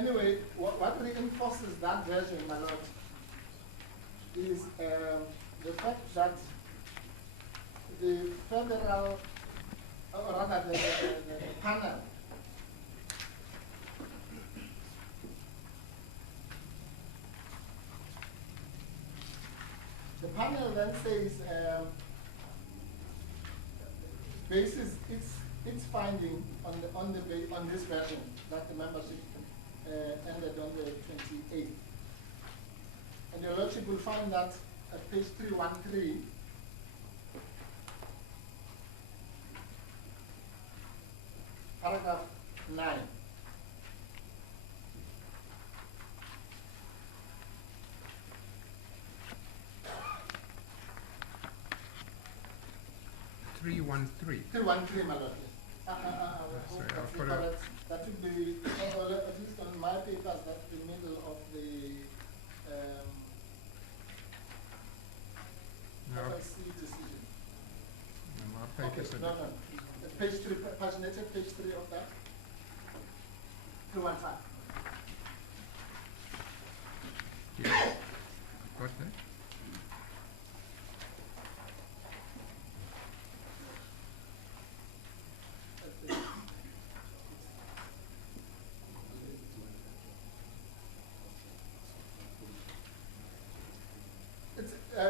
anyway, what reinforces that version, my lord, is the fact that the federal, or rather the panel, then says, bases its finding on this version that the membership ended on the 28th. And your lordship will find that at page 313, paragraph 9. Three one three, my lord. sorry, I'll put that would be, or at least on my papers, that's the middle of the no, FIC decision. no, my papers Okay, are no. Page 3, paginated page 3 of that. 315. yes. Got that?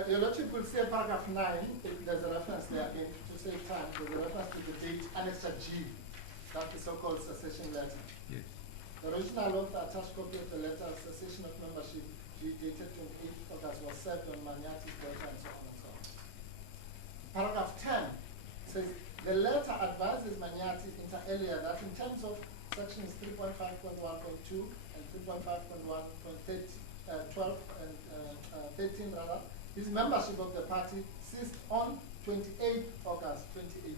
Your lordship will see paragraph 9, there's a reference there again to save time, there's a reference to the date annexure G, that's the so-called cessation letter. Yes. The original of the attached copy of the letter, cessation of membership, G, dated 28th August, was served on Maniati's letter and so on and so on. Paragraph 10 says, the letter advises Maniati inter alia that in terms of sections 3.5.1.2 and 3.5.1.12 and 13 rather, his membership of the party ceased on 28th August 2018.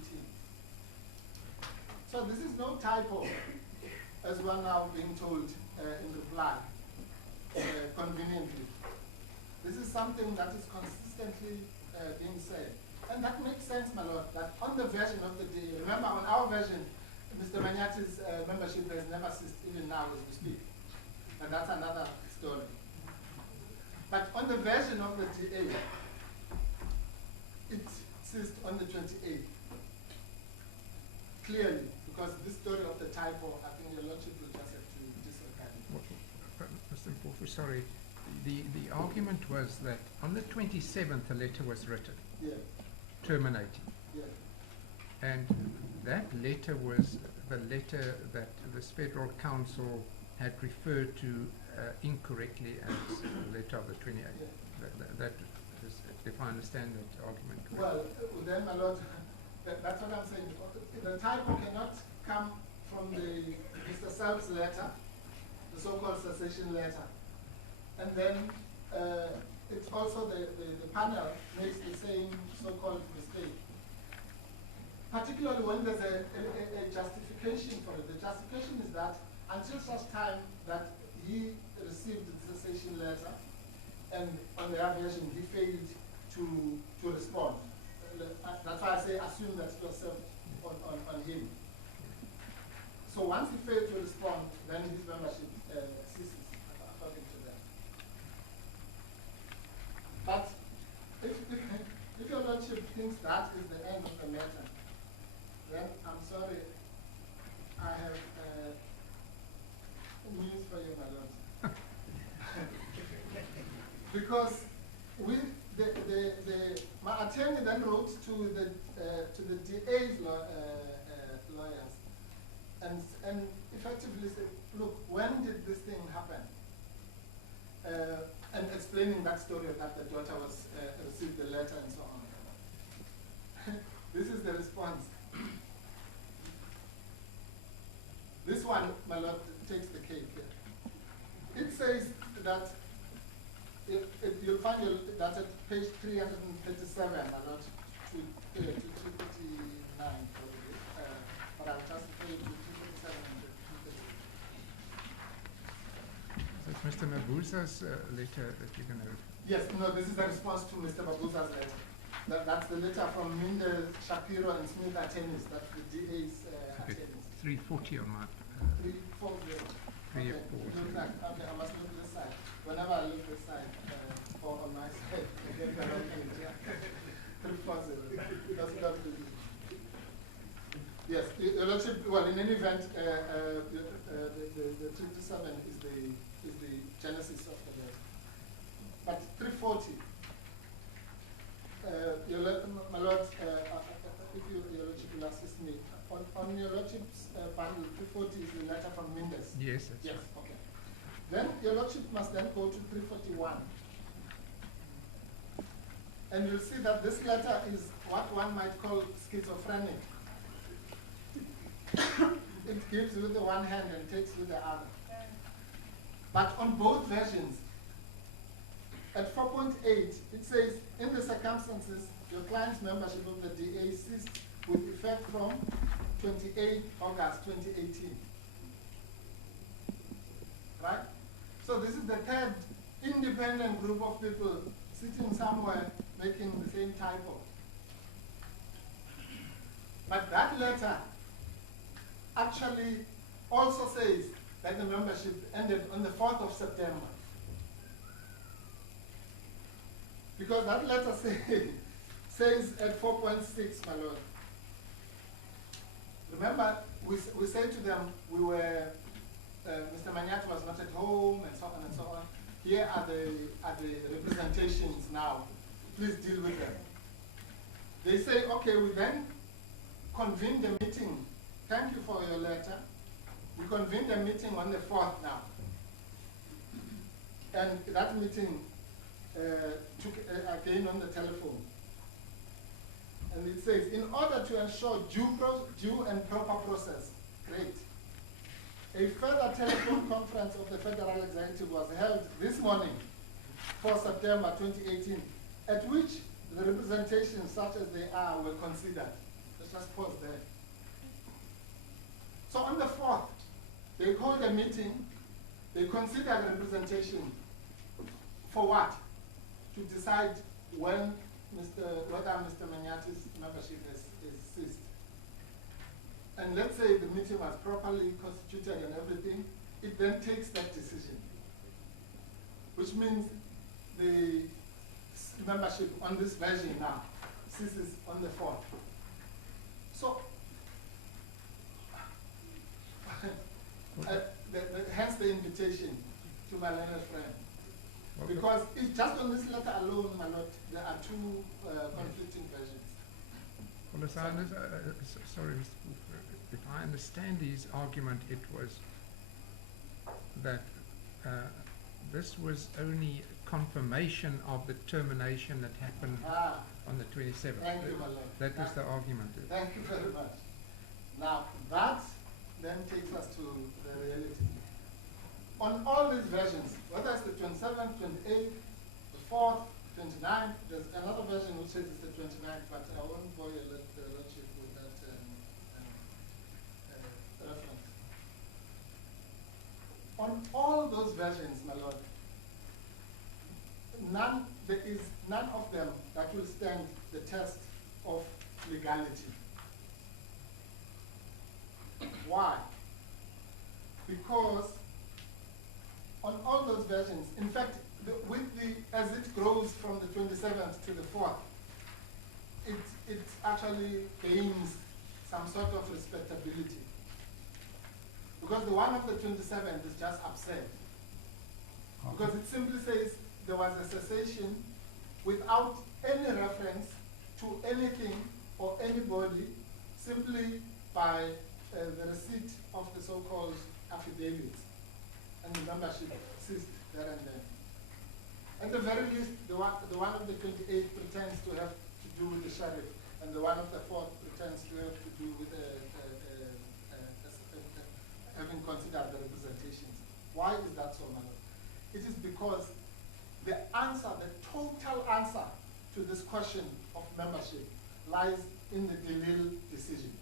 So this is no typo, as we are now being told in reply, conveniently. This is something that is consistently being said. And that makes sense, my lord, that on the version of the day, remember on our version, Mr. Maniati's membership has never ceased, even now as we speak. And that's another story. But on the version of the DA, it ceased on the 28th. Clearly, because this story of the typo, I think your lordship will just have to disregard it. Mr. Mpofu, sorry. The argument was that on the 27th a letter was written, Yeah. terminating. Yeah. And that letter was the letter that the Federal Council had referred to incorrectly as the letter of the 28th. Yeah. That is, if I understand that argument correctly. Well, then, my lord, that's what I'm saying. The typo cannot come from the Mr. Self's letter, the so-called cessation letter. And then it's also the panel makes the same so-called mistake. Particularly when there's a justification for it. The justification is that until such time that he received the cessation letter, and on their version he failed to respond. That's why I say assume that it was served on him. So once he failed to respond, then his membership ceases, according to them. But if your lordship thinks that is the end of the matter, then I'm sorry, I have news for you, my lord. Because with my attorney then wrote to the DA's lawyers and effectively said, look, when did this thing happen? And explaining that story of that the daughter was received the letter and so on. This is the response. This one, my lord, takes the cake here. It says that you'll find that at page 337, my lord, to 259 probably, but I'll just pay to 237 and 238. Is it Mr. Mabuza's letter that you're going to... Yes, no, this is the response to Mr. Mabuza's letter. That's the letter from Minde, Shapiro, and Smith attorneys, that's the DA's attorneys. 340 on my... 340. 3 Okay, or 4. look like, okay, I must look this side. Whenever I look this side, or on my side, I get the wrong page. 340. That's not good. Yes, Your Lordship, well, in any event, the 327 is the genesis of the letter. But 340, my Lord, if Your Lordship will assist me, on Your Lordship's bundle, 340 is the letter from Mendes. Yes, that's Yes, right. okay. Then Your Lordship must then go to 341. And you'll see that this letter is what one might call schizophrenic. It gives with the one hand and takes with the other. But on both versions, at 4.8, it says, in the circumstances, your client's membership of the DA ceased with effect from 28 August 2018. Right? So this is the third independent group of people sitting somewhere making the same typo. But that letter actually also says that the membership ended on the 4th of September. Because that letter says at 4.6, my Lord. Remember, we said to them, we were, Mr. Manyati was not at home, and so on and so on. Here are the representations now. Please deal with them. They say, okay, we then convened the meeting. Thank you for your letter. We convened a meeting on the 4th now. And that meeting took again on the telephone. And it says, in order to ensure due and proper process, great. A further telephone conference of the Federal Executive was held this morning, 4 September 2018, at which the representations, such as they are, were considered. Let's just pause there. So on the 4th, they called a meeting, they considered representation for what? To decide when whether Mr. Manyati's membership is ceased. And let's say the meeting was properly constituted and everything, it then takes that decision. Which means the membership on this version now ceases on the 4th. So, hence the invitation to my learned friend. Because it's just on this letter alone, my Lord, there are two conflicting versions. Well, sorry, Mr. Wolf, if I understand his argument, it was that this was only confirmation of the termination that happened on the 27th. Thank you, my Lord. That was the argument. Thank you very much. Now, that then takes us to the reality. On all these versions, whether it's the 27th, 28th, the 4th, 29th, there's another version which says it's the 29th, but I won't bore you the Lordship with that reference. On all those versions, my Lord, there is none of them that will stand the test of legality. Why? Because on all those versions, in fact, as it grows from the 27th to the 4th, it actually gains some sort of respectability. Because the one of the 27th is just absurd. Okay. Because it simply says there was a cessation without any reference to anything or anybody, simply by the receipt of the so-called affidavits. And the membership ceased there and then. At the very least, the one of the 28th pretends to have to do with the sheriff, and the one of the 4th pretends to have to do with having considered the representations. Why is that so, Madam? It is because the answer, the total answer to this question of membership lies in the DeLille decision.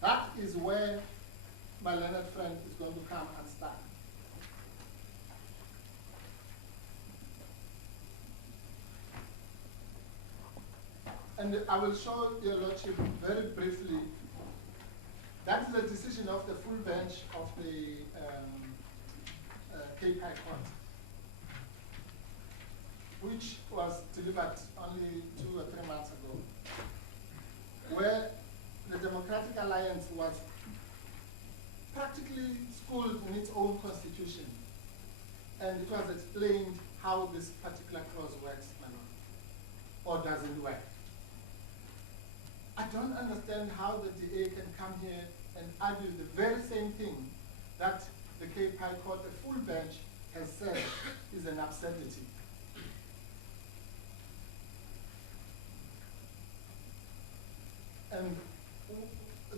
That is where my learned friend is going to come and start. And I will show your Lordship very briefly That is the decision of the full bench of the Cape High Court, which was delivered only 2 or 3 months ago, where the Democratic Alliance was practically schooled in its own constitution, and it was explained how this particular clause works, or doesn't work. I don't understand how the DA can come here and argue the very same thing that the Cape High Court, the full bench, has said is an absurdity. And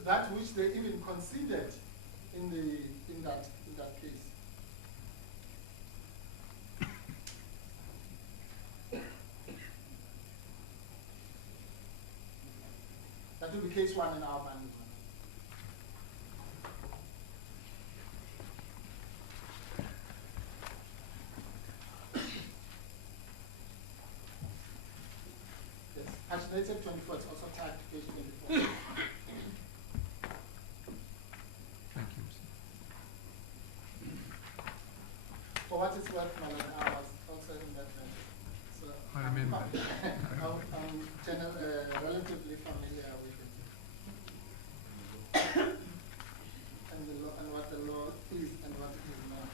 that which they even conceded in that case. That will be case 1 in our management. Yes, paginated 24, it's also tagged page 24. Thank you. For what it's worth, I was also in that bench. So I remember. I'm relatively familiar with it. And the law, and what the law is and what it is not.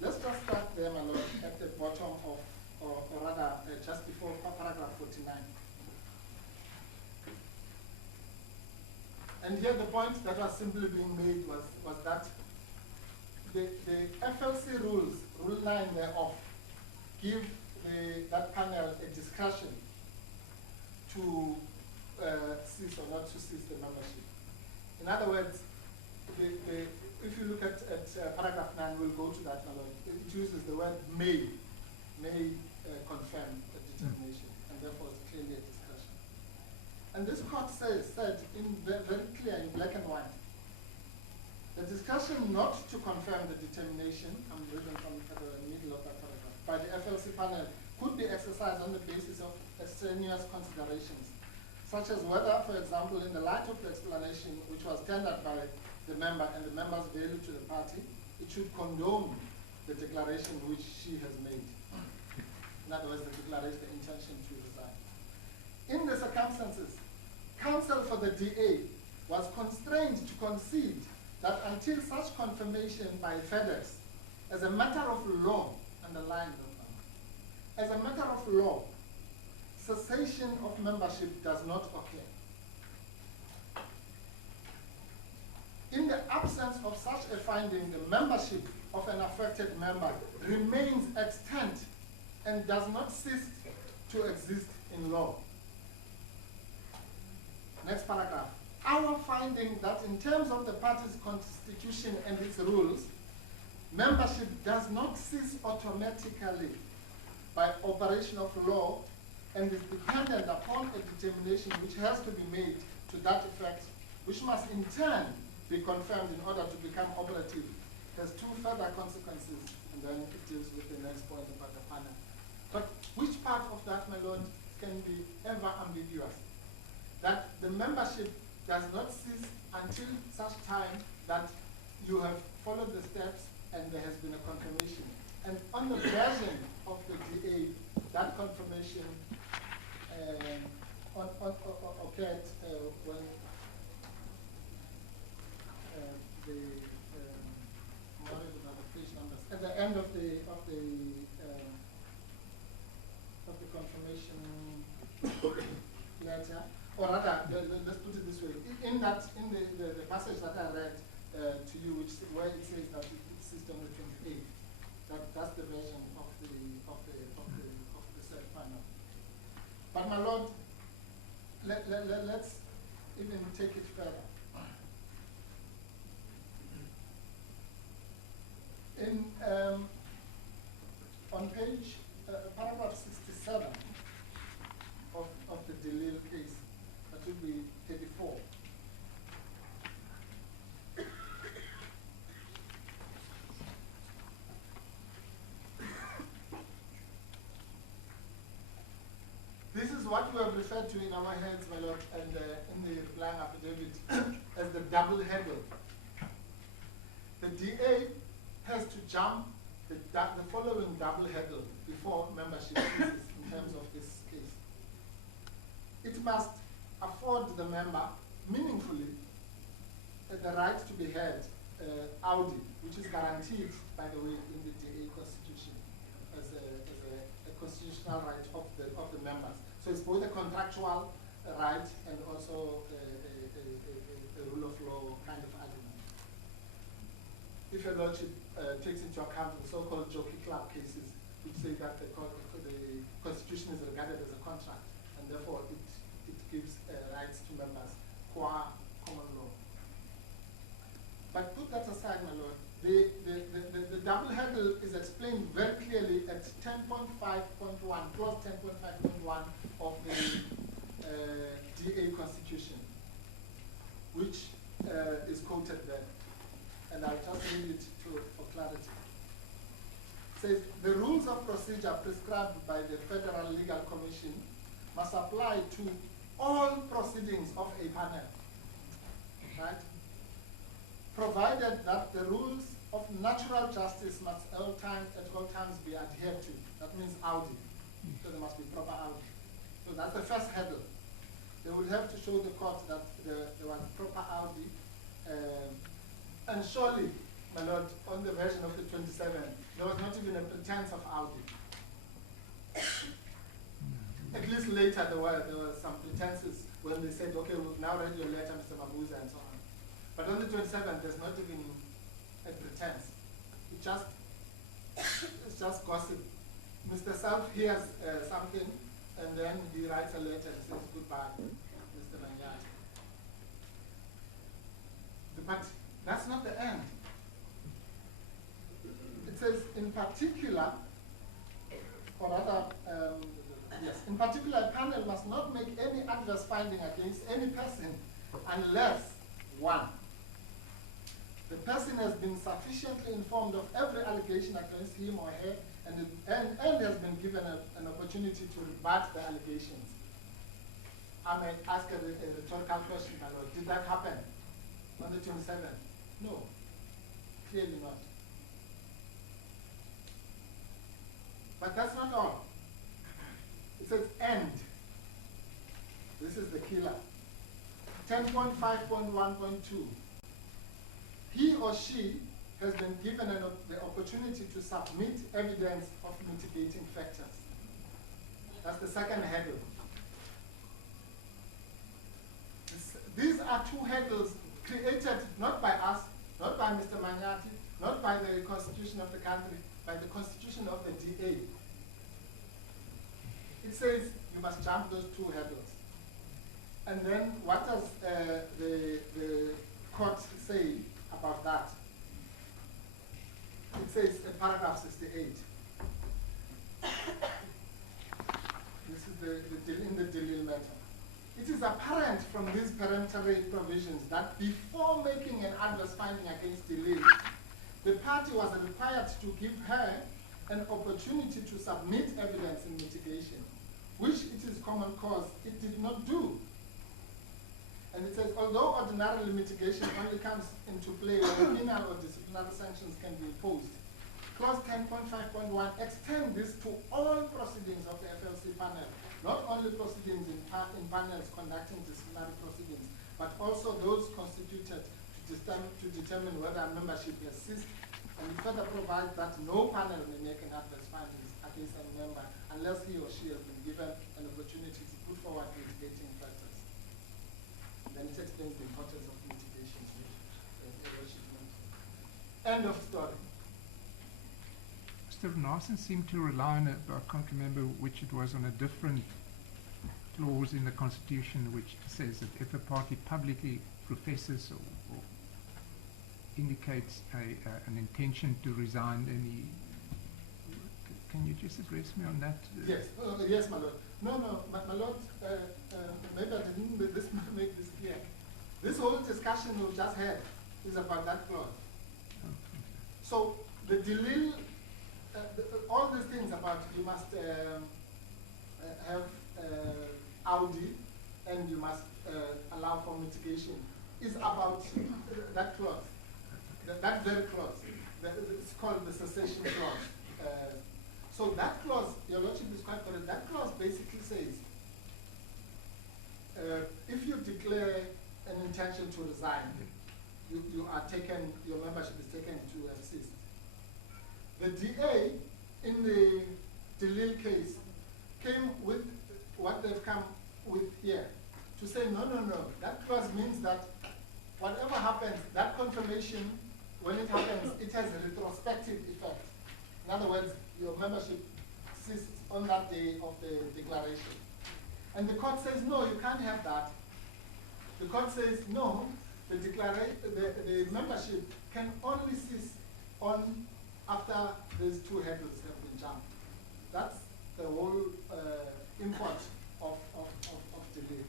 Let's just start there, my lord, at the bottom of, or rather, just before paragraph 49. And here the point that was simply being made was that the FLC rules, Rule 9 thereof, give that panel a discretion to cease or not to cease the membership. In other words, if you look at paragraph 9, we'll go to that. It uses the word may confirm a determination, and therefore it's clearly a discretion. And this court said in very clear, in black and white, the discretion not to confirm the determination, I'm reading from the middle of that paragraph, by the FLC panel could be exercised on the basis of extraneous considerations, such as whether, for example, in the light of the explanation which was tendered by the member and the member's value to the party, it should condone the declaration which she has made. In other words, the declaration, the intention to resign. In the circumstances, counsel for the DA was constrained to concede that until such confirmation by FedEx, as a matter of law, underline that now, as a matter of law, cessation of membership does not occur. In the absence of such a finding, the membership of an affected member remains extant and does not cease to exist in law. Next paragraph. Our finding that in terms of the party's constitution and its rules, membership does not cease automatically by operation of law and is dependent upon a determination which has to be made to that effect, which must in turn be confirmed in order to become operative, has 2 further consequences, and then it deals with the next point about the panel. But which part of that, my lord, can be ever ambiguous? That the membership does not cease until such time that you have followed the steps and there has been a confirmation. And on the version of the DA, that confirmation occurred when at the end of the confirmation letter, or rather, let's put it this way: in the passage that I read to you, where it says that it's system 28, that's the version of the said panel. But my lord, let's even take it further. In on page paragraph 67 of the Delil case, that would be 34. This is what we have referred to in our heads, my lord, and in the replying affidavit as the double hurdle. The DA has to jump the following double hurdle before membership ceases in terms of this case. It must afford the member meaningfully the right to be heard, audi, which is guaranteed, by the way, in the DA Constitution as a constitutional right of the members. So it's both a contractual right and also a rule of law kind of argument. If your lordship takes into account the so-called jockey club cases, which say that the Constitution is regarded as a contract, and therefore it gives rights to members qua common law. But put that aside, my lord. The double handle is explained very clearly at 10.5.1, clause 10.5.1 of the DA Constitution, which is quoted there. And I'll just read it for clarity. It says, the rules of procedure prescribed by the Federal Legal Commission must apply to all proceedings of a panel, right? Provided that the rules of natural justice must at all times be adhered to. That means audi. So there must be proper audi. So that's the first hurdle. They would have to show the court that there was proper audi. And surely, my lord, on the version of the 27, there was not even a pretense of audi. At least later there were some pretenses when they said, okay, we've now read your letter, Mr. Mabuza, and so on. But on the 27th, there's not even a pretense. It's just gossip. Mr. South hears something, and then he writes a letter and says goodbye, Mr. Manyati. But that's not the end. It says, in particular, or rather, yes, in particular, a panel must not make any adverse finding against any person unless, one, the person has been sufficiently informed of every allegation against him or her and has been given an opportunity to rebut the allegations. I may ask a rhetorical question, my lord. Did that happen on the 27th? No, clearly not. But that's not all. It says end. This is the killer. 10.5.1.2. He or she has been given the opportunity to submit evidence of mitigating factors. That's the second hurdle. These are two hurdles created not by us, not by Mr. Manyati, not by the constitution of the country, by the constitution of the DA. It says you must jump those two hurdles. And then what does the court say about that? It says in paragraph 68. This is in the Delil matter. It is apparent from these peremptory provisions that before making an adverse finding against Delil, the party was required to give her an opportunity to submit evidence in mitigation, which it is common cause it did not do. And it says, although ordinarily mitigation only comes into play when penal or disciplinary sanctions can be imposed, clause 10.5.1 extend this to all proceedings of the FLC panel, not only proceedings in panels conducting disciplinary proceedings, but also those constituted to determine whether membership has ceased, and it further provides that no panel may make an adverse findings against a member unless he or she has been given an opportunity to put forward mitigating factors. Then it explains the importance of mitigation. End of story. Mr. Nelson seemed to rely on I can't remember which it was, on a different clause in the Constitution which says that if a party publicly professes or indicates an intention to resign, then can you just address me on that? Yes, yes, my lord. No, my lord, maybe I didn't make this clear. This whole discussion we've just had is about that clause. Okay. So the Delil, all these things about you must have Audi, and you must allow for mitigation, is about that clause, that very clause. It's called the cessation clause. So that clause, your Lordship is quite correct, that clause basically says, if you declare an intention to resign, you are taken, your membership is taken to assist. The DA, in the Delil case, came with what they've come with here, to say, no, that clause means that whatever happens, that confirmation, when it happens, it has a retrospective effect. In other words, your membership ceased on that day of the declaration. And the court says, no, you can't have that. The court says, no, the membership can only cease on after these two hurdles have been jumped. That's the whole import of delay.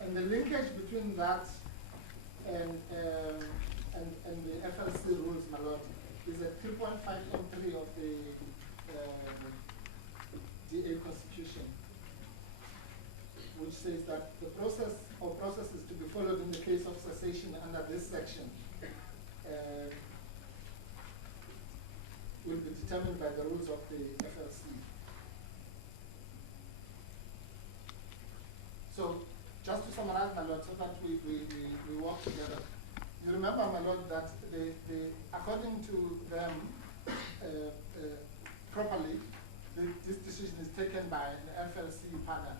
And the linkage between that and the FLC rules, my lord, is at 3.5.3 of the DA Constitution, which says that the process or processes to be followed in the case of cessation under this section will be determined by the rules of the FLC. So, just to summarize, my lord, so that we work together. You remember, my lord, that according to them, properly, this decision is taken by an FLC panel.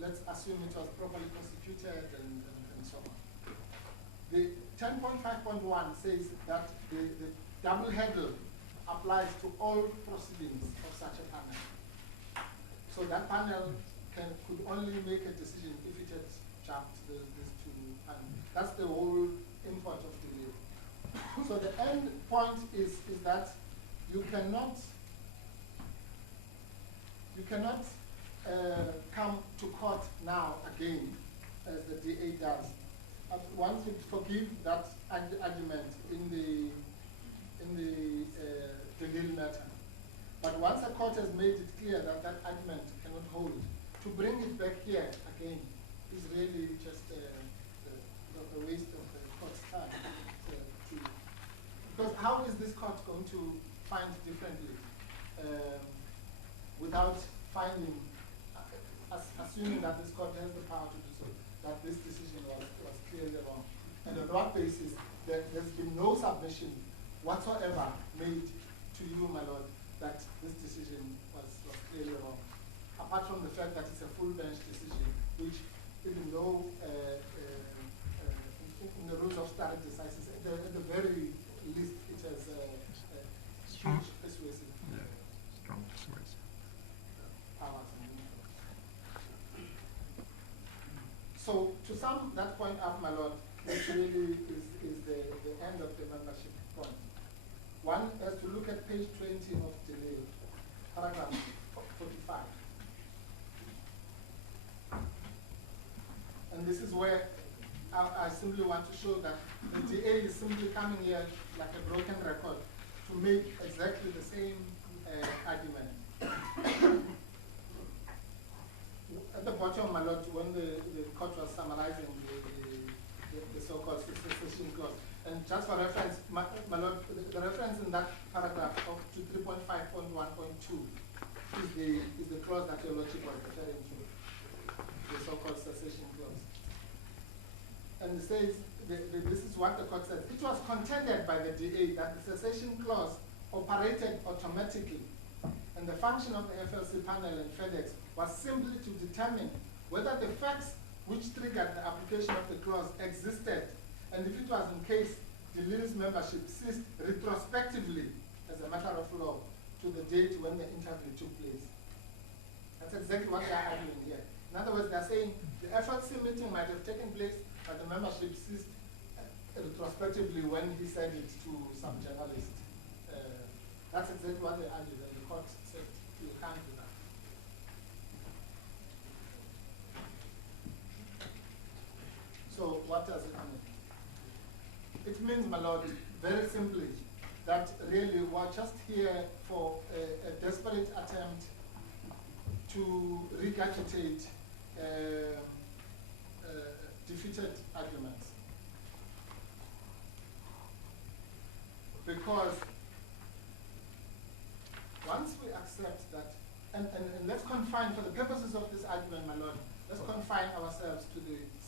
Let's assume it was properly constituted and so on. The 10.5.1 says that the double hurdle applies to all proceedings of such a panel. So that panel could only make a decision if it had jumped these two panels. That's the whole import of delay. So the end point is that you cannot come to court now again, as the DA does. Once you forgive that argument in the Delil matter, but once a court has made it clear that that argument cannot hold, to bring it back here again is really just the waste of the court's time. Because how is this court going to find differently without finding, assuming that this court has the power to do so, that this decision was clearly wrong? And on what basis there's been no submission whatsoever made to you, my lord, that this decision was clearly wrong? Apart from the fact that it's a full bench decision, which even though in the rules of stare decisis, at the very least it has strong persuasive strong persuasive powers. So to sum that point up, my lord, which really is the end of the membership point. One has to look at page 20 of the paragraph 45. And this is where I simply want to show that the DA is simply coming here like a broken record to make exactly the same argument. At the bottom, my lord, when the court was summarizing the so-called cessation clause, and just for reference, my lord, the reference in that paragraph of to 3.5.1.2 is the clause that your lordship was referring to, the so-called cessation clause. And it says, this is what the court says. It was contended by the DA that the cessation clause operated automatically, and the function of the FLC panel and FedEx was simply to determine whether the facts which triggered the application of the clause existed, and if it was in case Delil's membership ceased retrospectively as a matter of law to the date when the interview took place. That's exactly what they are arguing here. In other words, they are saying the FLC meeting might have taken place, but the membership ceased retrospectively when he said it to some journalist. That's exactly what they argued, and the court said you can't do that. So what does it mean? It means, my lord, very simply, that really we're just here for a desperate attempt to regurgitate defeated arguments. Because once we accept that, and let's confine, for the purposes of this argument, my lord, let's confine ourselves to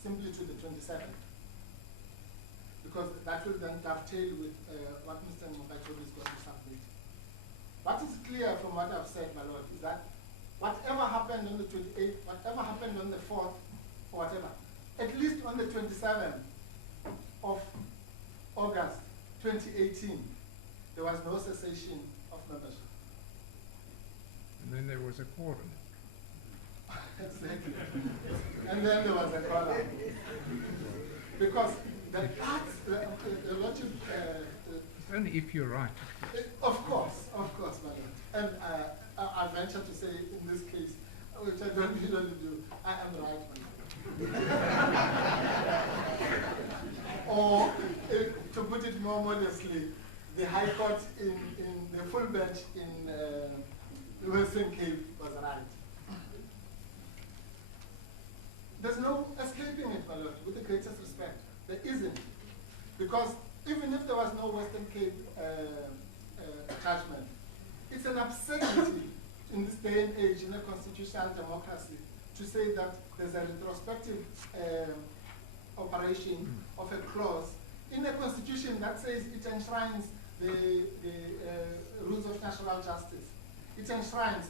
simply to the 27th. Because that will then dovetail with what Mr. Mokachori is going to submit. What is clear from what I've said, my lord, is that whatever happened on the 28th, whatever happened on the 4th, or whatever, at least on the 27th of August 2018, there was no cessation of membership. And then there was a quorum. Exactly. And then there was a quorum. Because the logic... only if you're right. Of course, my lord. And I venture to say, in this case, which I don't usually do, I am the right man. Or, to put it more modestly, the High Court in the full bench in Western Cape was right. There's no escaping it, my lord, with the greatest respect. There isn't. Because even if there was no Western Cape judgment, it's an absurdity in this day and age in a constitutional democracy to say that there's a retrospective operation of a clause in a constitution that says it enshrines the rules of natural justice. It enshrines,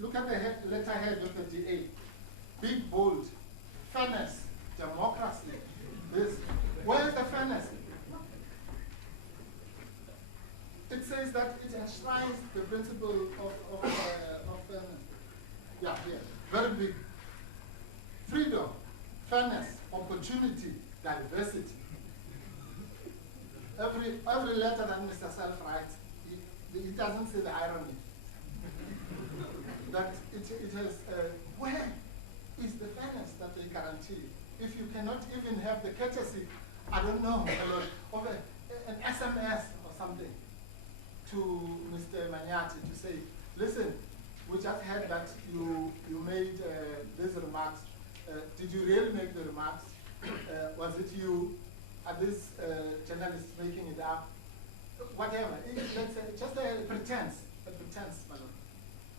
look at the letterhead of the DA, big, bold, fairness, democracy. This. Where's the fairness? It says that it enshrines the principle of fairness. Yeah, very big. Freedom, fairness, opportunity, diversity. Every letter that Mr. Self writes, he doesn't say the irony. That it has, where is the fairness that they guarantee? If you cannot even have the courtesy, I don't know, of an SMS or something to Mr. Manyati to say, listen, we just heard that you made these remarks. Did you really make the remarks? Was it you? Are these journalists making it up? Whatever. Let's say just a pretense, my lord.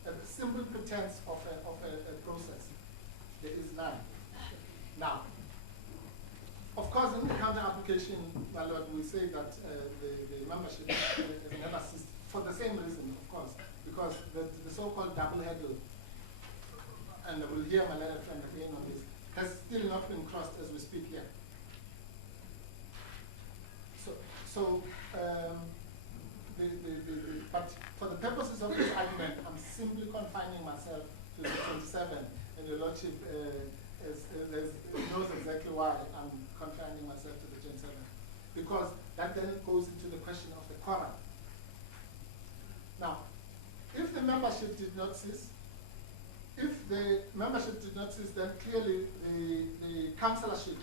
A simple pretense of a process. There is none. Now, of course, in the counter application, my lord, we say that the membership has never ceased for the same reason, of course, because the so-called double hurdle, and I will hear my learned friend again on this, has still not been crossed as we speak here. But for the purposes of this argument, I'm simply confining myself to the 27, and your lordship knows exactly why I'm confining myself to the 27, because that then goes into the question of the quorum. Now, if the membership did not cease, then clearly the councillorship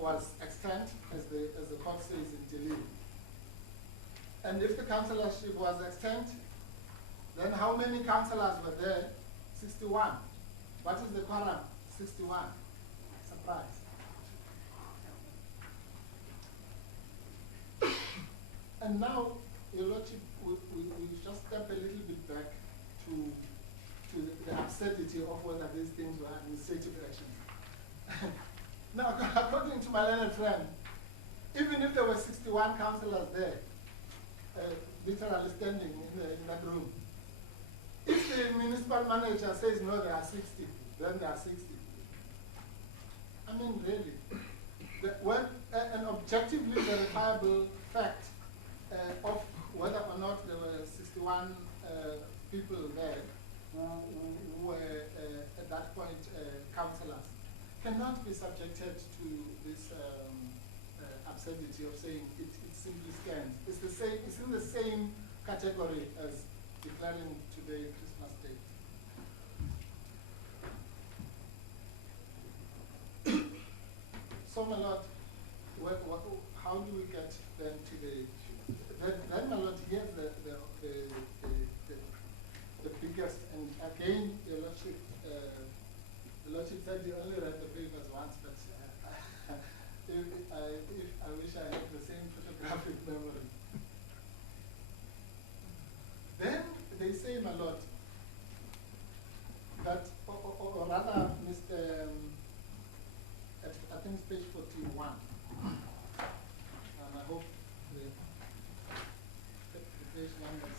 was extant, as the court says in Delhi. And if the councillorship was extant, then how many councillors were there? 61. What is the quorum? 61. Surprise. And now, your lordship, we just step a little bit back to the absurdity of whether these things were administrative actions. Now, according to my learned friend, even if there were 61 councillors there, literally standing in that room, if the municipal manager says no, there are 60, then there are 60. I mean, really. When an objectively verifiable fact of whether or not there were 61 people there who were at that point councillors cannot be subjected to this absurdity of saying it simply stands. It's the same. It's in the same category as declaring today Christmas Day. So, my Lord, how do we get then to then, my Lord, here's the biggest, and again, Your Lordship, the Lordship said you only read the papers once, but if I wish I had the same photographic memory. Then they say, my Lord, that, or rather, Mr. I think it's page 41. And I hope the page numbers.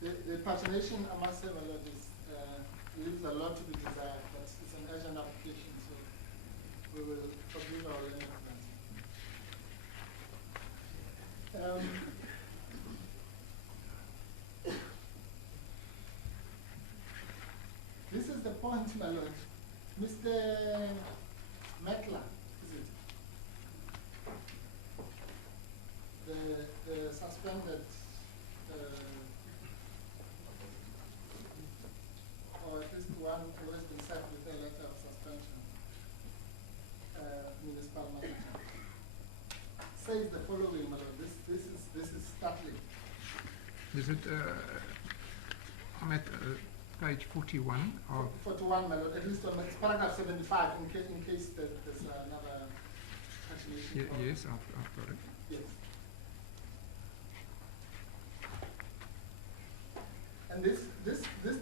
The pagination, I must say, my Lord, leaves a lot to be desired, but it's an urgent application, so we will forgive our learning friends. This is the point, my Lord. Mr. Mettler, is it? The suspended, or at least one who has been served with a letter of suspension, municipal manager, says the following, my Lord. This is startling. Is it, I'm at page 41 of... 41, my Lord, at least on paragraph 75, in case there's another continuation. Yes, I've got it. Yes. And this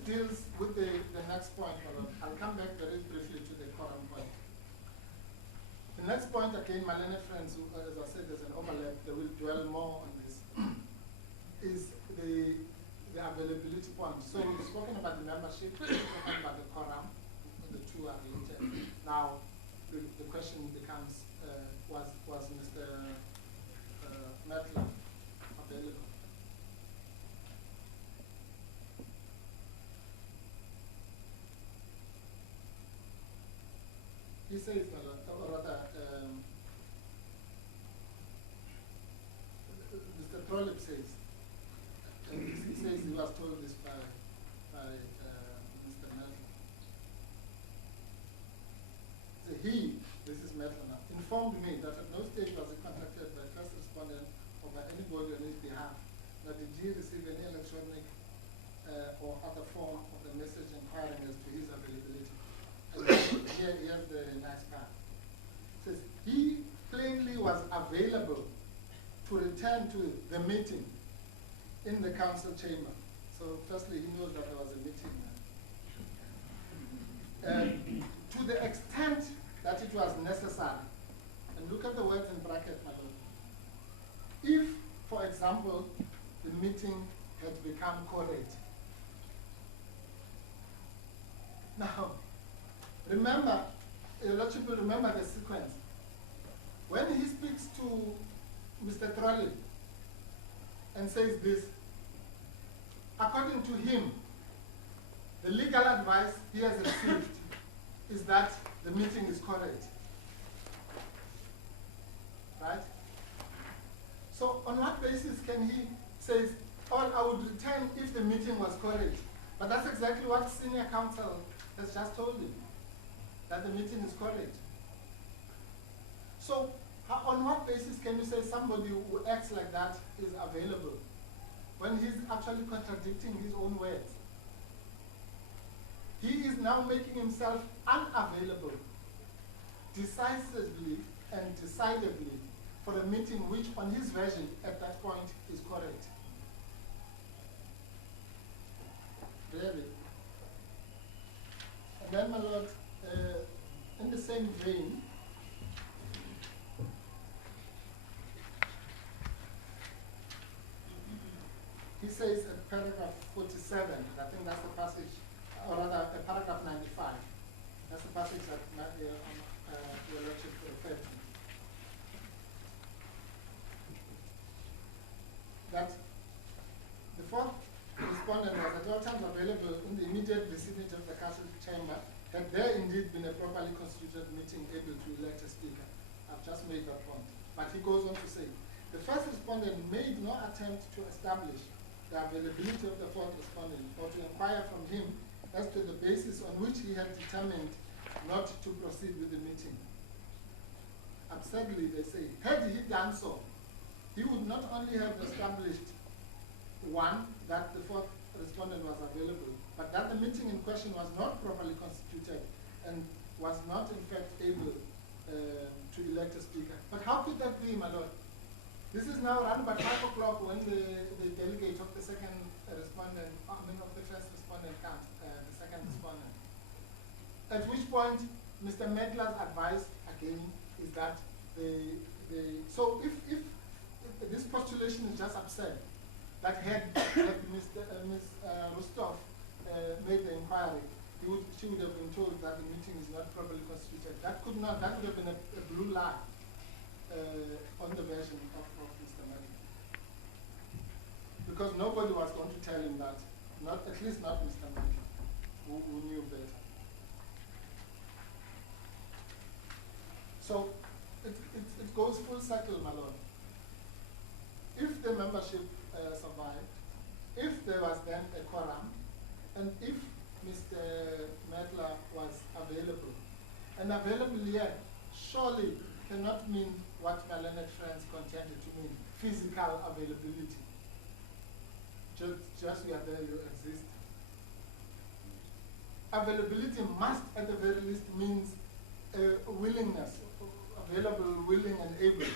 deals with the next point, my Lord. I'll come back very briefly to the quorum point. The next point, again, my learned friends, who, as I said, there's an overlap, they will dwell more on this, is the availability point. So we've spoken about the membership, we've spoken about the quorum, the two are related. Now, the question becomes, was Mr. Mettler available? He says, or rather, Mr. Trollip says, and he says he was told this by Mr. Mettler. So this is Mettler now, informed me that at no stage was he contacted by first respondent or by anybody on his behalf, that did he receive any electronic or other form of the message inquiring as to his availability. And here's the nice part. It says, he plainly was available to return to the meeting in the council chamber. So firstly, he knows that there was a meeting. To the extent that it was necessary, and look at the words in bracket, my Lord. If, for example, the meeting had become correct. Now, remember, a lot of people remember the sequence. When he speaks to Mr. Trollip and says this, according to him, the legal advice he has received is that the meeting is correct. Right? So on what basis can he say, oh, I would return if the meeting was correct? But that's exactly what senior counsel has just told him, that the meeting is correct. So on what basis can you say somebody who acts like that is available when he's actually contradicting his own words? He is now making himself unavailable decisively and decidedly for a meeting which, on his version, at that point, is correct. Really. And then, my Lord, in the same vein, he says in paragraph 47, I think that's the passage, or rather, paragraph 95. That's the passage that your lecture referred to. That availability of the fourth respondent or to inquire from him as to the basis on which he had determined not to proceed with the meeting. Absurdly, they say, had he done so, he would not only have established, one, that the fourth respondent was available, but that the meeting in question was not properly constituted and was not in fact able to elect a speaker. But how could that be, my lord? This is now around about 5 o'clock when the delegate of the second respondent, of the first respondent comes, the second respondent. At which point, Mr. Medler's advice, again, is that so if this postulation is just absurd, that had Ms. Rostov made the inquiry, she would have been told that the meeting is not properly constituted. That would have been a blue light on the version of Mr. Medler. Because nobody was going to tell him that, at least not Mr. Medler, who knew better. So it goes full circle, my lord. If the membership survived, if there was then a quorum, and if Mr. Medler was available, and available here surely cannot mean what my learned friends contended to mean, physical availability. Just you are there, you exist. Availability must at the very least means willingness, available, willing, and able.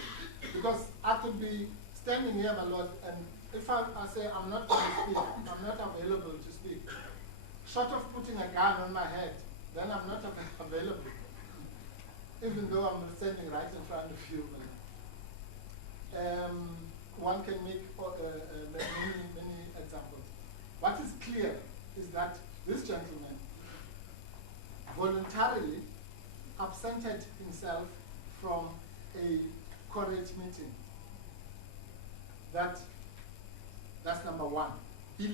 Because I could be standing here, my lord, and if I say I'm not going to speak, I'm not available to speak, short of putting a gun on my head, then I'm not available, even though I'm standing right in front of you. One can make many examples. What is clear is that this gentleman voluntarily absented himself from a courage meeting. That's number one. He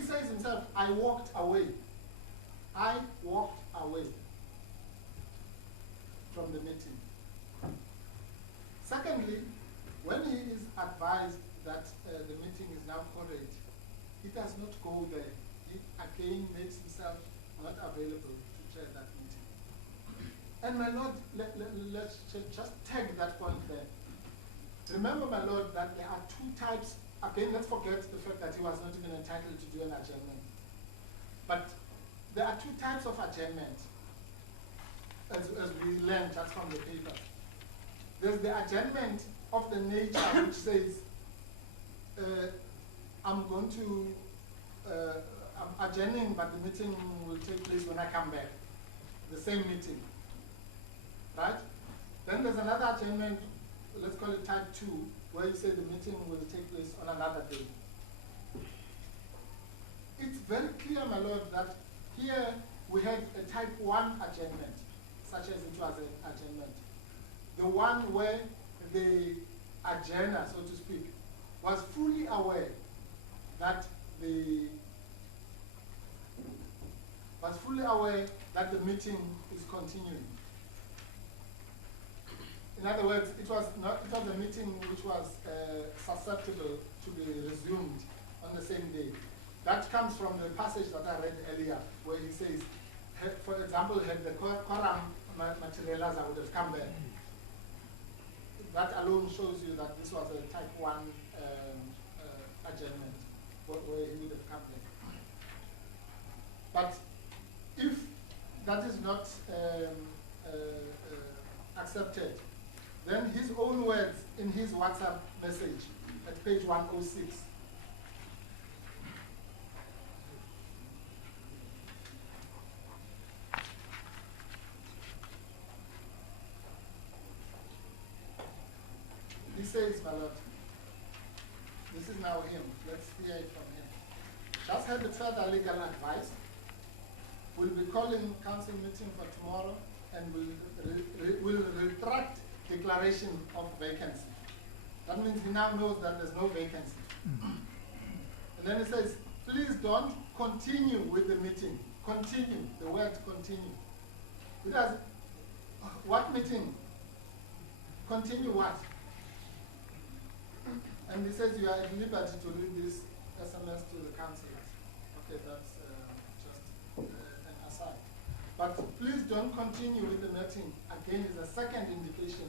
says himself, I walked away. I walked away from the meeting. Secondly, when he is advised that the meeting is now courage, he does not go there. He again makes himself not available to chair that meeting. And my lord, let's just tag that point there. Remember, my lord, that there are two types. Again, let's forget the fact that he was not even entitled to do an adjournment. But there are two types of adjournment, as we learned just from the paper. There's the adjournment of the nature which says, I'm adjourning, but the meeting will take place when I come back. The same meeting. Right? Then there's another adjournment, let's call it type 2, where you say the meeting will take place on another day. It's very clear, my lord, that here we had a type 1 adjournment, such as it was an adjournment. The one where the adjourner, so to speak, was fully aware that the meeting is continuing. In other words, it was a meeting which was susceptible to be resumed on the same day. That comes from the passage that I read earlier, where he says, for example, had the quorum materialized, I would have come back. That alone shows you that this was a type 1 adjournment, where he would have come back. But if that is not accepted, then his own words in his WhatsApp message at page 106. He says, my lord, this is now him. Let's hear it from him. Just had the further legal advice. We'll be calling council meeting for tomorrow and we'll retract declaration of vacancy. That means he now knows that there's no vacancy. And then he says, please don't continue with the meeting. Continue, the word continue. Because what meeting? Continue what? And he says you are at liberty to read this SMS to the councillors. Okay, that's just an aside. But please don't continue with the meeting. Again, is a second indication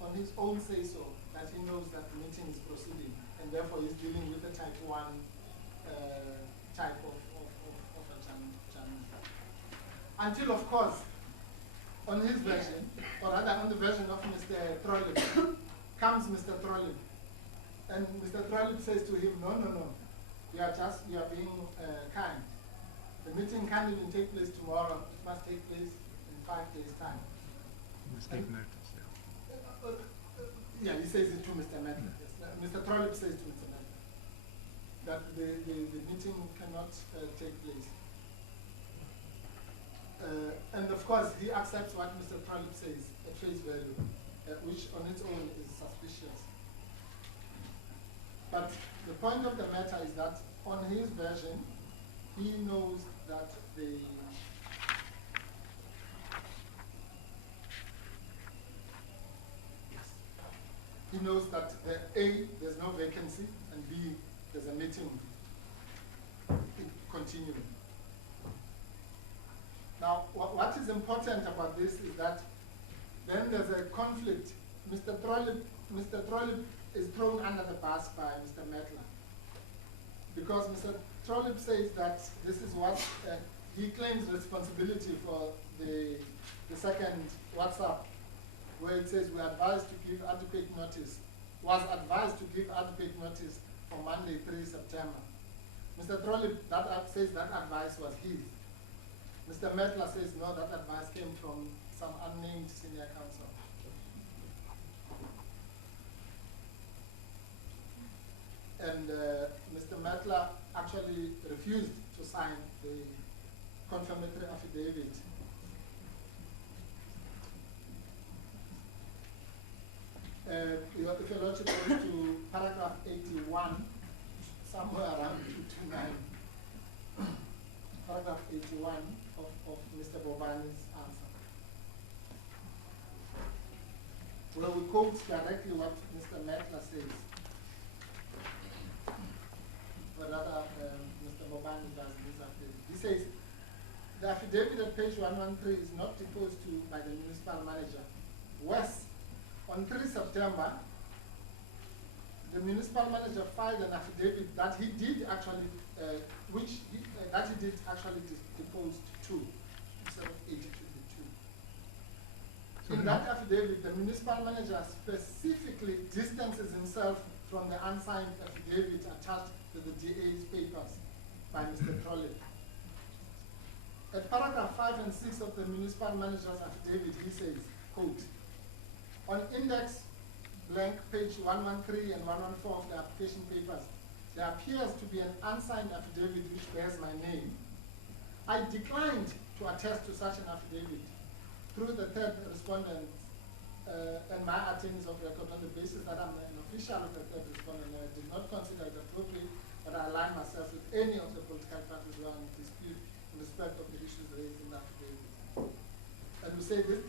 on his own say-so that he knows that the meeting is proceeding, and therefore he's dealing with the type 1 type of a challenge. Until, of course, on his version, or rather on the version of Mr. Trollip, comes Mr. Trollip. And Mr. Trollip says to him, no, you are being kind. The meeting can't even take place tomorrow. It must take place in 5 days' time. You must give notice, yeah, he says it to Mr. Mandela. Yes. Mr. Trollip says to Mr. Mandela that the meeting cannot take place. And of course, he accepts what Mr. Trollip says at face value, which on its own is suspicious. But the point of the matter is that on his version, he knows that he knows that A, there's no vacancy, and B, there's a meeting continuing. Now, what is important about this is that then there's a conflict. Mr. Trollip is thrown under the bus by Mr. Mandela, because Mr. Trollip says that this is what he claims responsibility for the second WhatsApp, where it says we are advised to give adequate notice, was advised to give adequate notice for Monday, 3 September. Mr. Trollip says that advice was his. Mr. Mandela says no, that advice came from some unnamed senior counsel. And Mr. Mandela actually refused to sign the confirmatory affidavit. If your Lordship goes to paragraph 81, somewhere around 229, paragraph 81 of Mr. Bobani's answer, where we quote directly what Mr. Mandela says. But rather, Mr. Bobani does this affidavit. He says, the affidavit at page 113 is not deposed to by the municipal manager. Worse, on 3 September, the municipal manager filed an affidavit that he did actually, that he did actually depose to, instead of 80 to the 2. In that affidavit, the municipal manager specifically distances himself from the unsigned affidavit attached to the DA's papers by Mr. Trollip. At paragraph 5 and 6 of the municipal manager's affidavit, he says, quote, on index blank page 113 and 114 of the application papers, there appears to be an unsigned affidavit which bears my name. I declined to attest to such an affidavit through the third respondent and my attorneys of record on the basis that I'm an official of the third respondent, and I did not consider it appropriate that I align myself with any of the political parties who are in dispute in respect of the issues raised in the affidavit. And we say this,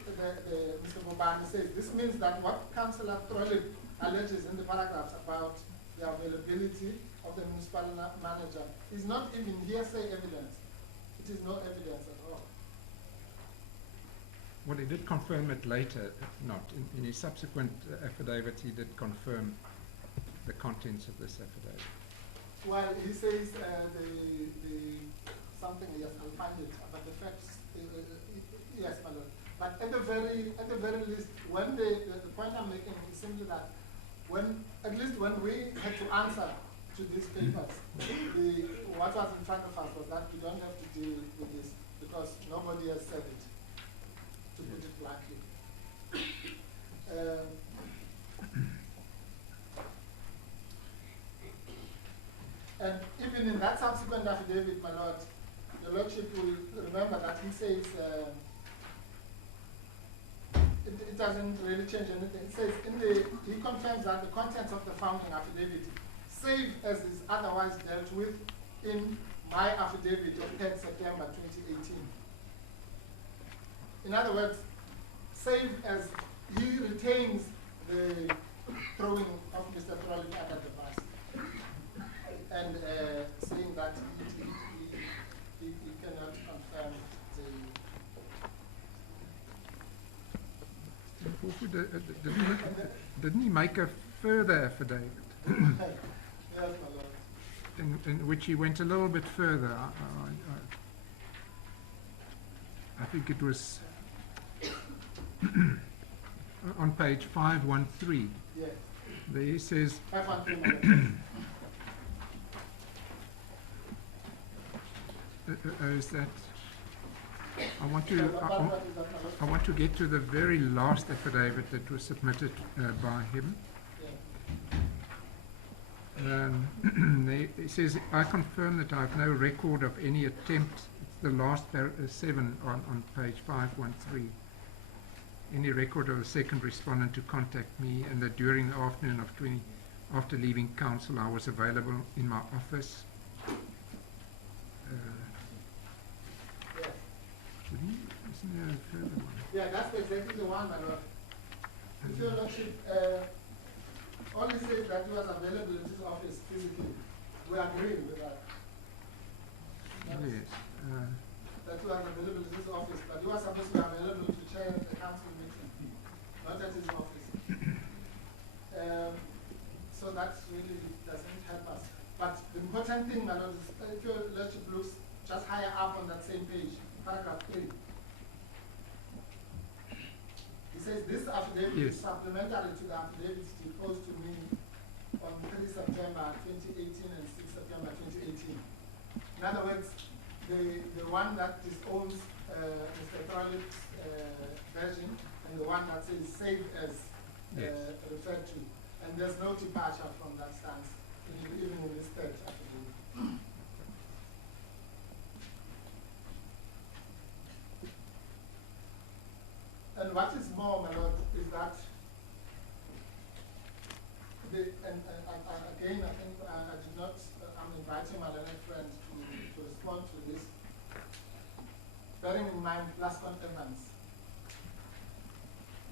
Mr. Bobani says, this means that what Councillor Trollip alleges in the paragraphs about the availability of the municipal manager is not even hearsay evidence. It is no evidence at all. Well, he did confirm it later, not. In his subsequent affidavit, he did confirm the contents of this affidavit. Well, he says something, yes, I'll find it, but the facts, yes, my lord. But at the very least, when the point I'm making is simply that at least when we had to answer to these papers, what was in front of us was that we don't have to deal with this because nobody has said it, to put it bluntly. And even in that subsequent affidavit, my lord, the lordship will remember that he says it doesn't really change anything. It says he confirms that the contents of the founding affidavit, save as is otherwise dealt with in my affidavit of 10 September 2018. In other words, save as he retains the throwing of Mr. Trollip under the bus. and saying that he cannot confirm the. Didn't he make a further affidavit Yes, my lord. in which he went a little bit further? I think it was on page 513. Yes. There he says, 513. is that I want What is that, my lord? to get to the very last affidavit that was submitted by him. It says, I confirm that I have no record of any attempt, it's the last 7 on page 513, any record of a second respondent to contact me, and that during the afternoon of after leaving council I was available in my office. Isn't there a further one? Yeah, that's exactly the one, my lord. If your lordship only says that he was available in his office physically, we agree with that. Yes. That he was available in his office, but he was supposed to be available to chair the council meeting, not at his office. So that really doesn't help us. But the important thing, my lord, is if your lordship looks just higher up on that same page, paragraph 3. He says this affidavit is supplementary to the affidavits deposed to me on 3 September 2018 and 6 September 2018. In other words, the one that disowns Mr. Trollip's version and the one that says saved as referred to. And there's no departure from that stance, even in this third affidavit. And what is more, my lord, is that, again, I think I did not, I'm inviting my learned friend to respond to this, bearing in mind Plascon Evans,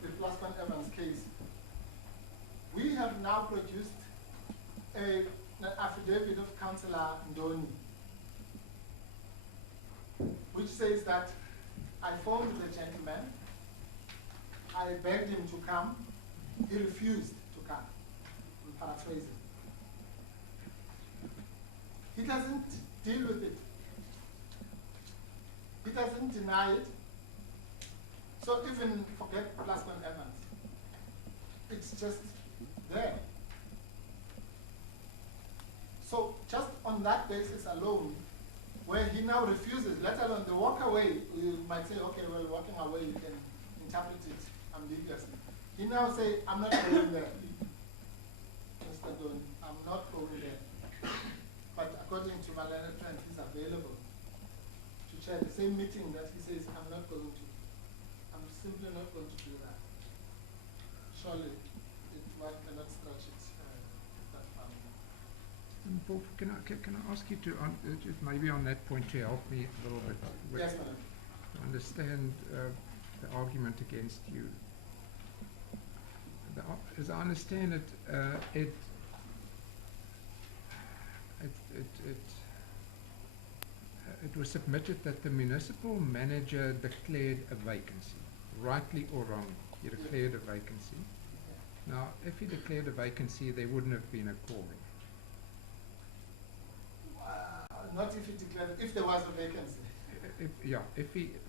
the Plascon Evans case. We have now produced an affidavit of Councillor Ndoni, which says that I phoned the gentleman, I begged him to come. He refused to come. I'm paraphrasing. He doesn't deal with it. He doesn't deny it. So even forget Plascon Evans. It's just there. So just on that basis alone, where he now refuses, let alone the walk away, you might say, okay, well, walking away, you can interpret it ambiguously. He now say, I'm not going there. Mr. Don, I'm not going there. But according to my learned friend, he's available to chair the same meeting that he says, I'm not going to. I'm simply not going to do that. Surely, one cannot stretch it that far. Paul, can I ask you to, just maybe on that point, to help me a little bit with, Yes, madam. to understand the argument against you. As I understand it, it was submitted that the municipal manager declared a vacancy, rightly or wrongly. He declared a vacancy. Now, if he declared a vacancy, there wouldn't have been a quorum. Not if he declared, if there was a vacancy.